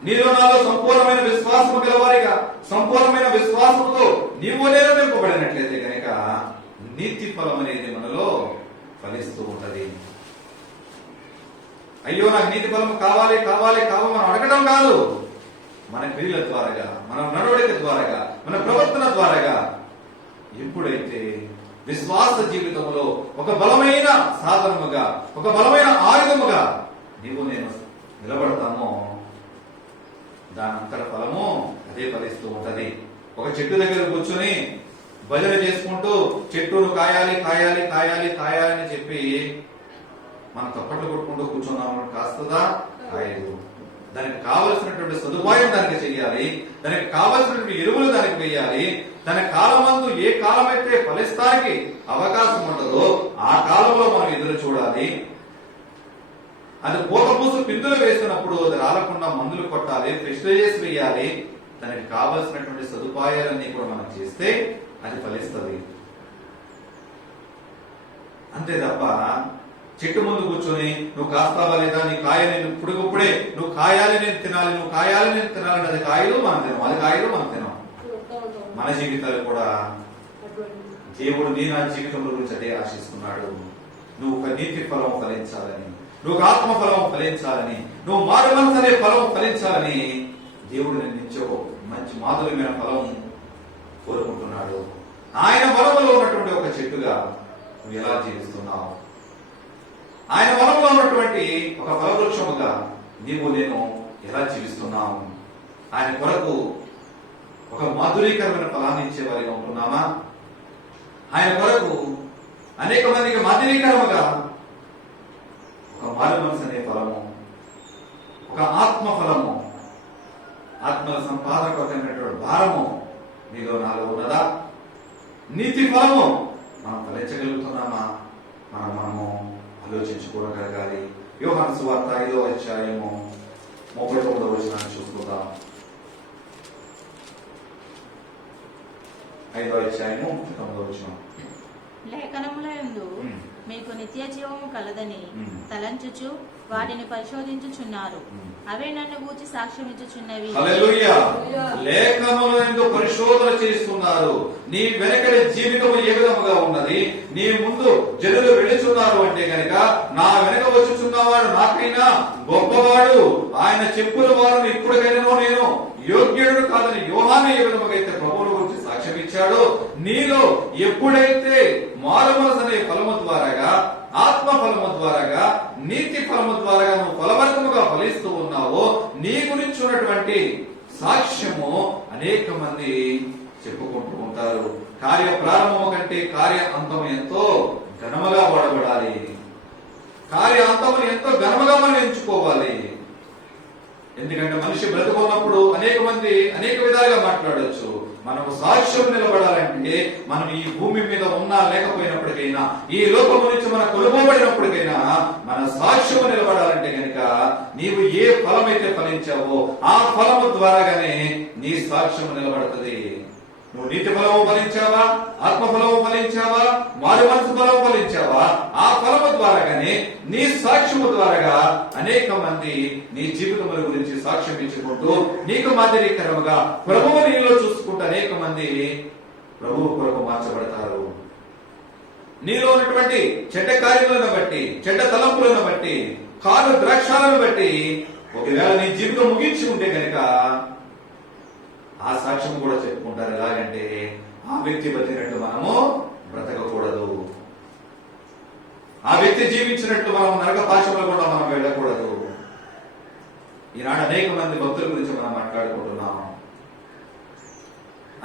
నీలో నాలో సంపూర్ణమైన విశ్వాసము గలవారిగా, సంపూర్ణమైన విశ్వాసముతో నీవు నేను నింపబడినట్లయితే కనుక నీతి ఫలం అనేది మనలో ఫలిస్తూ ఉంటది. అయ్యో నాకు నీతి ఫలం కావాలి మనం అడగడం కాదు, మన క్రియల ద్వారాగా, మన నడవడిక ద్వారాగా, మన ప్రవర్తన ద్వారాగా ఎప్పుడైతే విశ్వాస జీవితంలో ఒక బలమైన సాధనముగా, ఒక బలమైన ఆయుధముగా నీవు నేను నిలబడతామో దాని అంతర ఫలము అదే ఫలిస్తూ ఉంటది. ఒక చెట్టు దగ్గర కూర్చొని భజన చేసుకుంటూ చెట్టును కాయాలి కాయాలి కాయాలి కాయాలని చెప్పి మనం తప్పట్లు కొట్టుకుంటూ కూర్చున్నాము, కాస్తదా? కాయదు. దానికి కావలసినటువంటి సదుపాయం దానికి చెయ్యాలి, దానికి కావలసినటువంటి ఎరువులు దానికి వేయాలి. తన కాలమందు ఏ కాలమైతే ఫలిస్తానికి అవకాశం ఉంటుందో ఆ కాలంలో మనం ఎదురు చూడాలి. అది పూత పూసు పిందులు వేసినప్పుడు అది రాలకుండా మందులు కొట్టాలి, ఫెస్టిలైజర్స్ వేయాలి. దానికి కావలసినటువంటి సదుపాయాలన్నీ కూడా మనం చేస్తే అది ఫలిస్తుంది. అంతే తప్ప చెట్టు ముందు కూర్చొని నువ్వు కాస్తావా లేదా, నీ కాయ నేను ఇప్పుడుప్పుడే నువ్వు కాయాలి నేను తినాలి, నువ్వు కాయాలి నేను తినాలని అది కాయలు మనం తినం, అది కాయలు మనం తినం. మన జీవితాలు కూడా దేవుడు నీ నా జీవితం గురించి అదే ఆశిస్తున్నాడు. నువ్వు ఒక నీతి ఫలం ఫలించాలని, నువ్వు ఒక ఆత్మ ఫలం ఫలించాలని, నువ్వు మారు మనసు అనే ఫలం ఫలించాలని దేవుడు నిన్నించో మంచి మాధుర్యమైన ఫలం కోరుకుంటున్నాడు. ఆయన వరములో ఉన్నటువంటి ఒక చెట్టుగా నువ్వు ఎలా జీవిస్తున్నావు? ఆయన వరంలో ఉన్నటువంటి ఒక ఫలవృక్షముగా నీవు నేను ఎలా జీవిస్తున్నాము? ఆయన కొరకు ఒక మాధురీకరమైన ఫలాన్ని ఇచ్చే వారిగా ఉంటున్నామా? ఆయన కొరకు అనేక మందికి మాధురీకరముగా ఒక మారు మనసు అనే ఫలము, ఒక ఆత్మ ఫలము, ఆత్మల సంపాదన కొరకైనటువంటి భారము నీలో నాలో ఉన్నదా? నీతి ఫలము మనం ఫలించగలుగుతున్నామా? మనము ఆలోచించుకోగలగాలి. యోహాను సువార్త 5వ అధ్యాయము 39వ వచనాన్ని చూసుకుందాం. 5వ అధ్యాయము 39వ వచనం. లేఖనములందు మీకు నిత్య జీవము కలదని తలంచుచు వాటిని పరిశోధించుచున్నారు, అవే నన్ను గూర్చి సాక్ష్యమిచ్చుచున్నవి. హల్లెలూయా. లేఖనములందు పరిశోధన చేస్తున్నారు. నీ వెనకడి జీవితం ఏ విధముగా ఉన్నది, నీ ముందు జనులు వెళుచున్నారు అంటే గనక నా వెనక వచ్చుచున్నవాడు నాకైనా గొప్పవాడు, ఆయన చెప్పుల వారిని ఇప్పటికైనా నేను యోగ్యుడు కాదని యోహాను ఏ విధముగా అయితే ప్రభువుల గురించి సాక్ష్యం ఇచ్చాడో, నీలో ఎప్పుడైతే మారుమనసు అనే ఫలము ద్వారాగా, ఆత్మ ఫలము ద్వారాగా, నీతి ఫలము ద్వారాగా నువ్వు ఫలవంతముగా ఫలిస్తూ ఉన్నావో నీ గురించి ఉన్నటువంటి సాక్ష్యము అనేక మంది చెప్పుకుంటూ ఉంటారు. కార్య ప్రారంభము కంటే కార్య అంతము ఎంతో ఘనముగా వాడబడాలి. కార్య అంతమును ఎంతో ఘనముగా మనం ఎంచుకోవాలి. ఎందుకంటే మనిషి బ్రతుకున్నప్పుడు అనేక మంది అనేక విధాలుగా మాట్లాడవచ్చు. మనకు సాక్ష్యం నిలబడాలంటే మనం ఈ భూమి మీద ఉన్నా లేకపోయినప్పటికైనా, ఈ లోకము నుంచి మనం కొలువబడినప్పటికైనా మన సాక్ష్యము నిలబడాలంటే గనక నీవు ఏ ఫలమైతే ఫలించావో ఆ ఫలము ద్వారాగానే నీ సాక్ష్యము నిలబడుతుంది. నువ్వు నీతి ఫలము ఫలించావా, ఆత్మ ఫలము ఫలించావా, మారు మనసు ఫలము ఫలించావా, ఆ ఫలము ద్వారాగానే నీ సాక్ష్యము ద్వారాగా అనేక మంది నీ జీవితముల గురించి సాక్ష్యం ఇచ్చుకుంటూ నీకు మాదిరికరముగా ప్రభువు నీలో చూసుకుంటూ అనేక మంది ప్రభువు కొరకు మార్చబడతారు. నీలో ఉన్నటువంటి చెడ్డ కార్యములను బట్టి, చెడ్డ తలంపులను బట్టి, కారు ద్రాక్షాలను బట్టి ఒకవేళ నీ జీవితం ముగించి ఉంటే గనక ఆ సాక్ష్యం కూడా చెప్పుకుంటారు. ఎలాగంటే ఆ వ్యక్తి బతికినట్టు మనము బ్రతకకూడదు, ఆ వ్యక్తి జీవించినట్టు మనం నరక పాశంలో కూడా మనం వెళ్ళకూడదు. ఈనాడు అనేక మంది భక్తుల గురించి మనం మాట్లాడుకుంటున్నాము.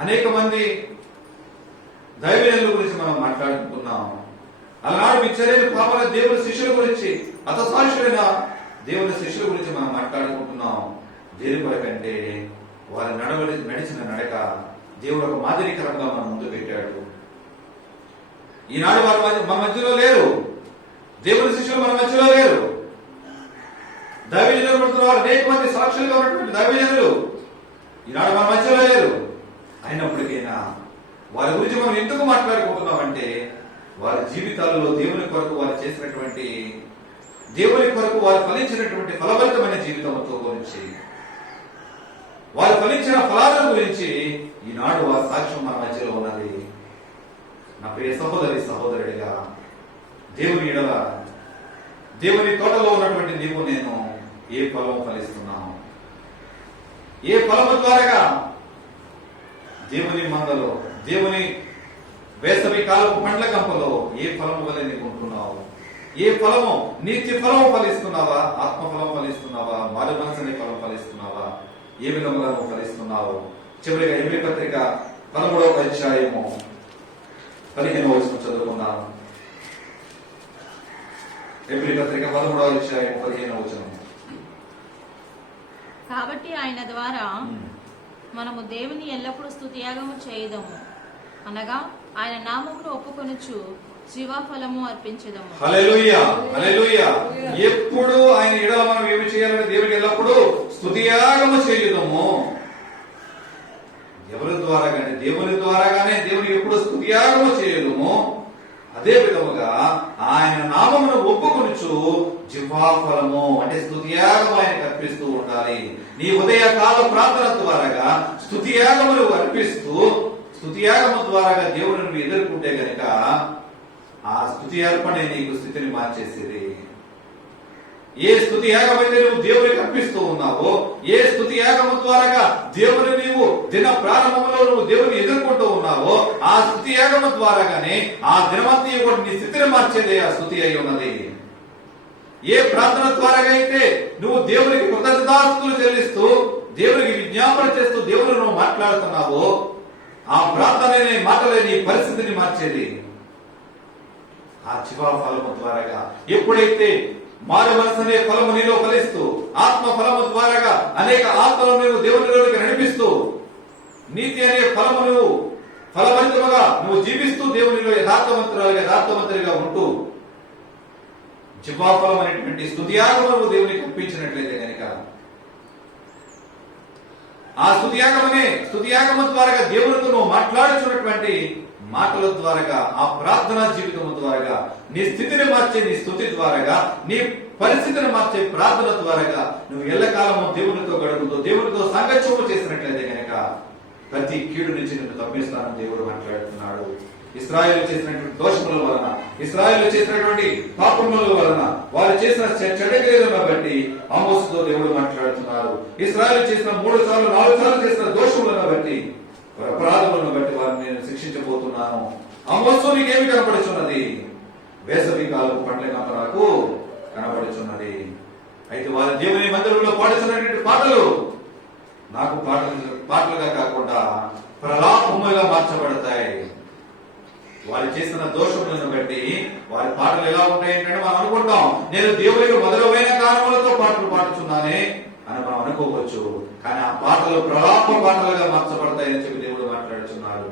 అనేక మంది దైవజనుల గురించి మనం మాట్లాడుకుంటున్నాము. అలనాడు విచ్చలేని పాపల దేవుని శిష్యుల గురించి, అతసాక్షులైన దేవుని శిష్యుల గురించి మనం మాట్లాడుకుంటున్నాం. దేని కొరకంటే వారి నడిచిన నడక దేవుడు ఒక మాదిరికరంగా మన ముందు పెట్టాడు. ఈనాడు వారు మన మధ్యలో లేరు, దేవుని శిష్యులు మన మధ్యలో లేరు. దైవజనులు పడుతున్నారు, అనేక మంది సాక్షులుగా ఉన్నటువంటి దైవజనులు ఈనాడు మన మధ్యలో లేరు. అయినప్పటికైనా వారి గురించి మనం ఎందుకు మాట్లాడుకుంటున్నామంటే వారి జీవితాలలో దేవుని కొరకు వారు చేసినటువంటి, దేవుని కొరకు వారు ఫలించినటువంటి ఫలభరితమైన జీవితంతో గురించి, వారు ఫలించిన ఫలాల గురించి ఈనాడు వారి సాక్ష్యం మన మధ్యలో ఉన్నది. నా ప్రియ సహోదరి సహోదరుడిగా దేవుని ఎడల, దేవుని తోటలో ఉన్నటువంటి నీవు నేను ఏ ఫలము ఫలిస్తున్నాము? ఏ ఫలము ద్వారాగా దేవుని మందలో, దేవుని వేసవి కాలపు పండ్ల గంపలో ఏ ఫలము వల్ల నీకు ఉంటున్నావు? ఏ ఫలము? నీతి ఫలము ఫలిస్తున్నావా, ఆత్మ ఫలం ఫలిస్తున్నావా, మారు మనసు అనే ఫలం ఫలిస్తున్నావా? ఏ విధముగా నువ్వు ఫలిస్తున్నావు? చివరిగా హెబ్రీ పత్రిక 13వ అధ్యాయము 15వ వచనం చదువుకున్నాం. హెబ్రీ పత్రిక 13వ అధ్యాయం 15వ వచనం. కాబట్టి ఆయన ద్వారా మనము దేవుని ఎల్లప్పుడూ స్తుతియాగము చేయదము, అనగా ఆయన నామమును ఒప్పుకొనుచు జీవఫలము అర్పించదము. హల్లెలూయా, హల్లెలూయా. ఎప్పుడు ఆయన ఎడల మనం ఏమి చేయాలంటే దేవునికి ఎల్లప్పుడూ స్తుతియాగము చేయుదము. ఎవరి ద్వారాగానే దేవుని ద్వారాగానే దేవునికి ఎప్పుడు స్తుతియాగము చేయదము. అదే విధముగా ఆయన నామమును ఒప్పుకొనుచు జిహ్వాఫలము అంటే స్తుతియాగము ఆయన అర్పిస్తూ ఉండాలి. నీ ఉదయకాల ప్రార్థన ద్వారాగా స్తుతియాగములు అర్పిస్తూ స్తుతియాగము ద్వారాగా దేవుని నువ్వు ఎదుర్కొంటే గనక ఆ స్తుతి అర్పణే నీకు స్థితిని మార్చేసేది. ఏ స్తుతి యాగమైతే నువ్వు దేవునికి అర్పిస్తూ ఉన్నావో, ఏ స్తుతి యాగము ద్వారా దేవుని నీవు దిన ప్రారంభంలో నువ్వు దేవుని ఎదుర్కొంటూ ఉన్నావో, ఆ స్తుతి యాగము ద్వారాగానే ఆ దినమంతా కూడా నీ స్థితిని మార్చేదే ఆ స్తుతి అయి ఉన్నది. ఏ ప్రార్థన ద్వారా అయితే నువ్వు దేవునికి కృతజ్ఞతాస్తుతులు చెల్లిస్తూ దేవునికి విజ్ఞాపన చేస్తూ దేవుని నువ్వు మాట్లాడుతున్నావో, ఆ ప్రార్థన మాటలే నీ పరిస్థితిని మార్చేది. ఆ జీవ ఫలము ద్వారా ఎప్పుడైతే మారు మనసు అనే ఫలము నీలో ఫలిస్తూ ఆత్మ ఫలము ద్వారా అనేక ఆత్మలను నువ్వు దేవునిలోకి నడిపిస్తూ నీతి అనే ఫలము నువ్వు ఫలభరితముగా నువ్వు జీవిస్తూ దేవునిలో యథార్థవంతుడిగా ఉంటూ జీవాఫలం అనేటువంటి స్తుతియాగము నువ్వు దేవునికి అర్పించినట్లయితే కనుక ఆ స్తుతియాగము ద్వారా దేవునితో నువ్వు మాట్లాడుచున్నటువంటి మాటల ద్వారా ఆ ప్రార్థనా జీవితం ద్వారా నీ స్థితిని మార్చే నీ స్తుతి ద్వారా నీ పరిస్థితిని మార్చే ప్రార్థన ద్వారా నువ్వు ఎల్లకాలము దేవునితో గడుపుతూ దేవునితో సాంగత్యము చేసినట్లయితే కనుక ప్రతి కీడు నుంచి నిన్ను తప్పిస్తానని దేవుడు మాట్లాడుతున్నాడు. ఇశ్రాయేలు చేసినటువంటి దోషముల వలన, ఇశ్రాయేలు చేసినటువంటి పాపముల వలన, వారు చేసిన చెడ్డక్రియలను బట్టి ఆమోసుతో దేవుడు మాట్లాడుతున్నారు. ఇశ్రాయేలు చేసిన 3 సార్లు 4 సార్లు చేసిన దోషములను బట్టి, వారి అపరాధములను బట్టి వారిని నేను శిక్షించబోతున్నాను. ఆమోసు నీకేమి కనపడుచున్నది? వేసవి కాలపు పండ్ల నాకు కనబడుచున్నది. అయితే వారి దేవుని మందిరంలో పాడుచున్నటువంటి పాటలు నాకు పాటలుగా కాకుండా ప్రలాపములుగా మార్చబడతాయి. వారు చేసిన దోషములను బట్టి వారి పాటలు ఎలా ఉంటాయంటే మనం అనుకుంటాం, నేను దేవునికి మధురమైన కారణములతో పాటలు పాడుచున్నానే అని మనం అనుకోవచ్చు. కానీ ఆ పాటలు ప్రలాప పాటలుగా మార్చబడతాయని చెప్పి దేవుడు మాట్లాడుచున్నాడు.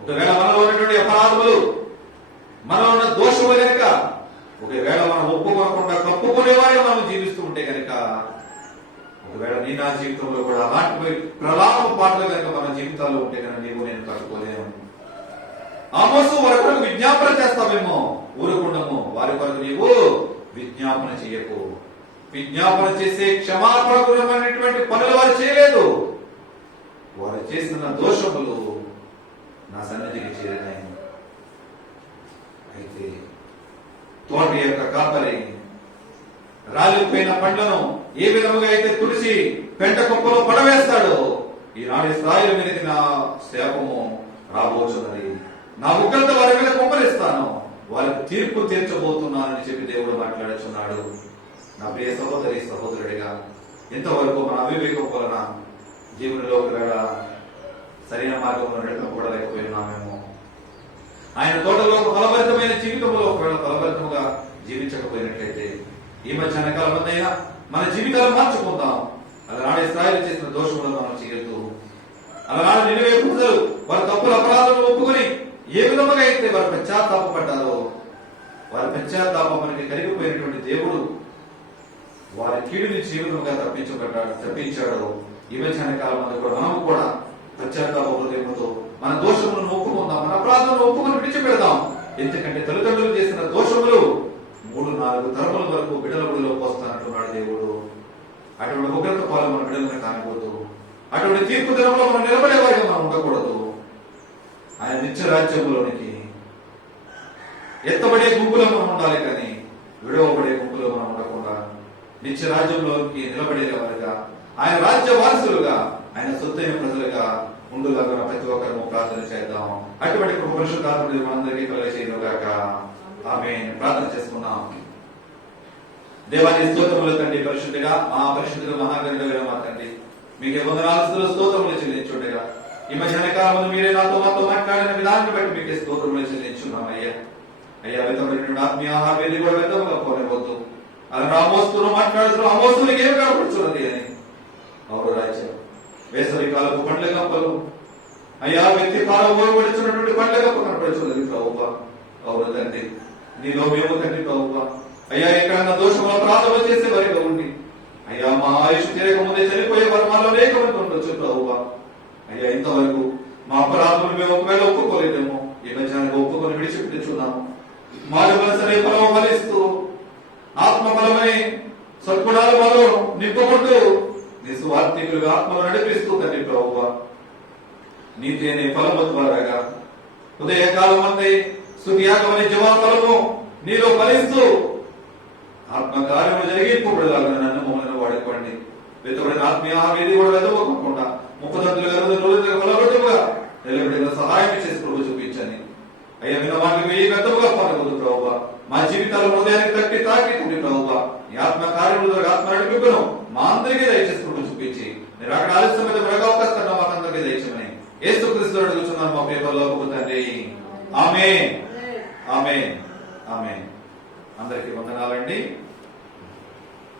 ఒకవేళ మనలో ఉన్నటువంటి అపరాధములు, మనలో ఉన్న దోషములు కనుక ఒకవేళ మనం ఒప్పుకోకుండా కప్పుకునేవారు మనం జీవిస్తూ ఉంటే కనుక, ఒకవేళ నీ నా జీవితంలో కూడా అలాంటి ప్రలాప పాటలు కనుక మన జీవితాల్లో ఉంటే కనుక నీవు నేను తట్టుకోలేను. ఆమోసు వారి కొరకు విజ్ఞాపన చేస్తావేమో, ఊరుకుండము. వారి కొరకు నీవు విజ్ఞాపన చేయకు. విజ్ఞాపన చేసే క్షమాపణ గుణమైనటువంటి పనులు వారు చేయలేదు. వారు చేసిన దోషములు నా సన్నిధికి చేరినాయి. అయితే తోట యొక్క కాపరి రాలిపోయిన పండ్లను ఏ విధముగా అయితే తుడిసి పెంట కుప్పలో పడవేస్తాడో, ఈనాడు ఇశ్రాయేలు మీదకి నా శాపము రాబోతున్నది. నా ఉగ్రత వారి మీద కుమ్మరిస్తాను, వారికి తీర్పు తీర్చబోతున్నానని చెప్పి దేవుడు మాట్లాడుచున్నాడు. నా ప్రియ సహోదరి సహోదరుడిగా, ఇంతవరకు మన అవివేకం వలన జీవనంలో ఒకవేళ సరైన మార్గంలో నడపకూడలేకపోయినామేమో. ఆయన తోటలో ఒక ఫలభరితమైన జీవితంలో ఒకవేళ ఫలభరితముగా జీవించకపోయినట్లయితే ఈ మధ్యాహ్న కాలం అయినా మన జీవితాలు మార్చుకుందాం. అలనాడు ఇశ్రాయేలు చేసిన దోషములను మనం చేయొద్దు. అలనాడు నినివే ప్రజలు వారి తప్పుల అపరాధాలను ఒప్పుకొని ఏ విధముగా అయితే వారు పశ్చాత్తాపడ్డారో, వారి పశ్చాత్తాపానికి కలిగిపోయినటువంటి దేవుడు వారి కీడు నుంచి ఏ విధముగా తప్పించాడో ఈ మధ్యాహ్న కాలం కూడా మనం కూడా పశ్చాత్తాప హృదయముతో మన దోషములను ఒప్పుకుందాం, మన అపరాధములను ఒప్పుకొని విడిచిపెడదాం. ఎందుకంటే తల్లిదండ్రులు చేసిన దోషములు 3-4 తరముల వరకు బిడ్డల గుడిలో పోస్తానంటున్నాడు దేవుడు. అటువంటి ఉగ్రత పాలు మన బిడ్డలను కానిపోతూ, అటువంటి తీర్పు దినంలో మనం నిలబడేవారిగా మనం ఉండకూడదు. ఆయన నిత్య రాజ్యంలోనికి ఎత్తబడే గుంపులో మనం ఉండాలి, కానీ విడవబడే గుంపులో మనం ఉండకుండా నిత్య రాజ్యంలోకి నిలబడేవారిగా, ఆయన రాజ్య వారసులుగా, ఆయన సొత్తైన ప్రజలుగా ముందులాగా ప్రతి ఒక్కరము ప్రార్థన చేద్దాం. అటువంటి పరిశుద్ధాత్ముడు మనందరికీ కలుగజేయుగాక. ఆమేన్. ప్రార్థన చేసుకున్నాం. దేవాన్ని స్తోత్రములు తండ్రి, పరిశుద్ధిగా మా పరిశుద్ధిగా మహాగణుడైన మా తండ్రి, మీకు వందనాలు స్తోత్రములు చెల్లించుండగా ఈ మధ్యాహ్న కాలంలో మీరే మాతో మాట్లాడిన విధానాన్ని బట్టి మీకు స్తోత్రములు చెల్లించున్నాం అయ్యా. అయ్యా విధమైనటువంటి ఆత్మీయ ఆహారం కూడా విధముగా పోనివద్దు. అలా రామోస్తులు మాట్లాడుతూ ఆమోస్తులకి ఏం కనపడుతున్నది అని అవును రాజ్యం వేసవి కాలపు పండ్ల గంపలు అయ్యా వ్యక్తి కాలం ఓడిపడుతున్నటువంటి పండ్ల గంప కనపడుతున్నది ప్రభువా. అవును తండ్రి నీలో మేము తండ్రి ప్రభువా. అయ్యా ఎక్కడన్నా దోషముల ప్రార్థన చేసే వారిగా ఉండి అయ్యా మా ఆయుష్ తీరక ముందే చనిపోయే వారు మాలో అనేక మంది ఉండొచ్చు ప్రభువా. అయ్యా ఇంతవరకు మా అపరాధములు మేము ఒకవేళ ఒప్పుకోలేదేమో ఈ మధ్యాహ్నం ఒప్పుకొని విడిచిపెట్టుచున్నాము. మారు మనసనే ఫలము ఫలిస్తూ ఆత్మ ఫలమై సద్గుణాలు మాలో నింపుకుంటూ నిస్వార్థికులుగా ఆత్మను నడిపిస్తూ తండ్రి ప్రభువా. నీతి అనే ఫలము ద్వారాగా ఉదయకాలం అంతే స్తుతియాగమని జవా ఫలము నీలో ఫలిస్తూ ఆత్మకార్యము జరిగిపోబడేలాగా నన్ను మమ్మల్ని వాడుకోండి. వెతబడిన ఆత్మీయ ఏది కూడా వెతవకుండా ముప్పదంతులుగా రోజులుగా ఫలవట్టుగా నిలబడిన సహాయం చేసి ప్రభు చూపించండి. అయ్యా విన్న వాటికి వెయ్యి గంటలుగా పాల్గొదు ప్రభువా. మా జీవితాలు హృదయానికి తట్టి తాకితుంది ప్రభువా. ఈ ఆత్మ కార్యముల ఆత్మ నడిపిప్పును మా అందరికీ దయచేసి ప్రభు చూపించి మీరు అక్కడ ఆలస్యమైన మరొక మాకందరికీ దయచేయమని యేసుక్రీస్తు అడుగుతున్నాను మా పేపర్లో తండ్రి. ఆమేన్ ఆమేన్ ఆమేన్. అందరికీ వందనాలండి.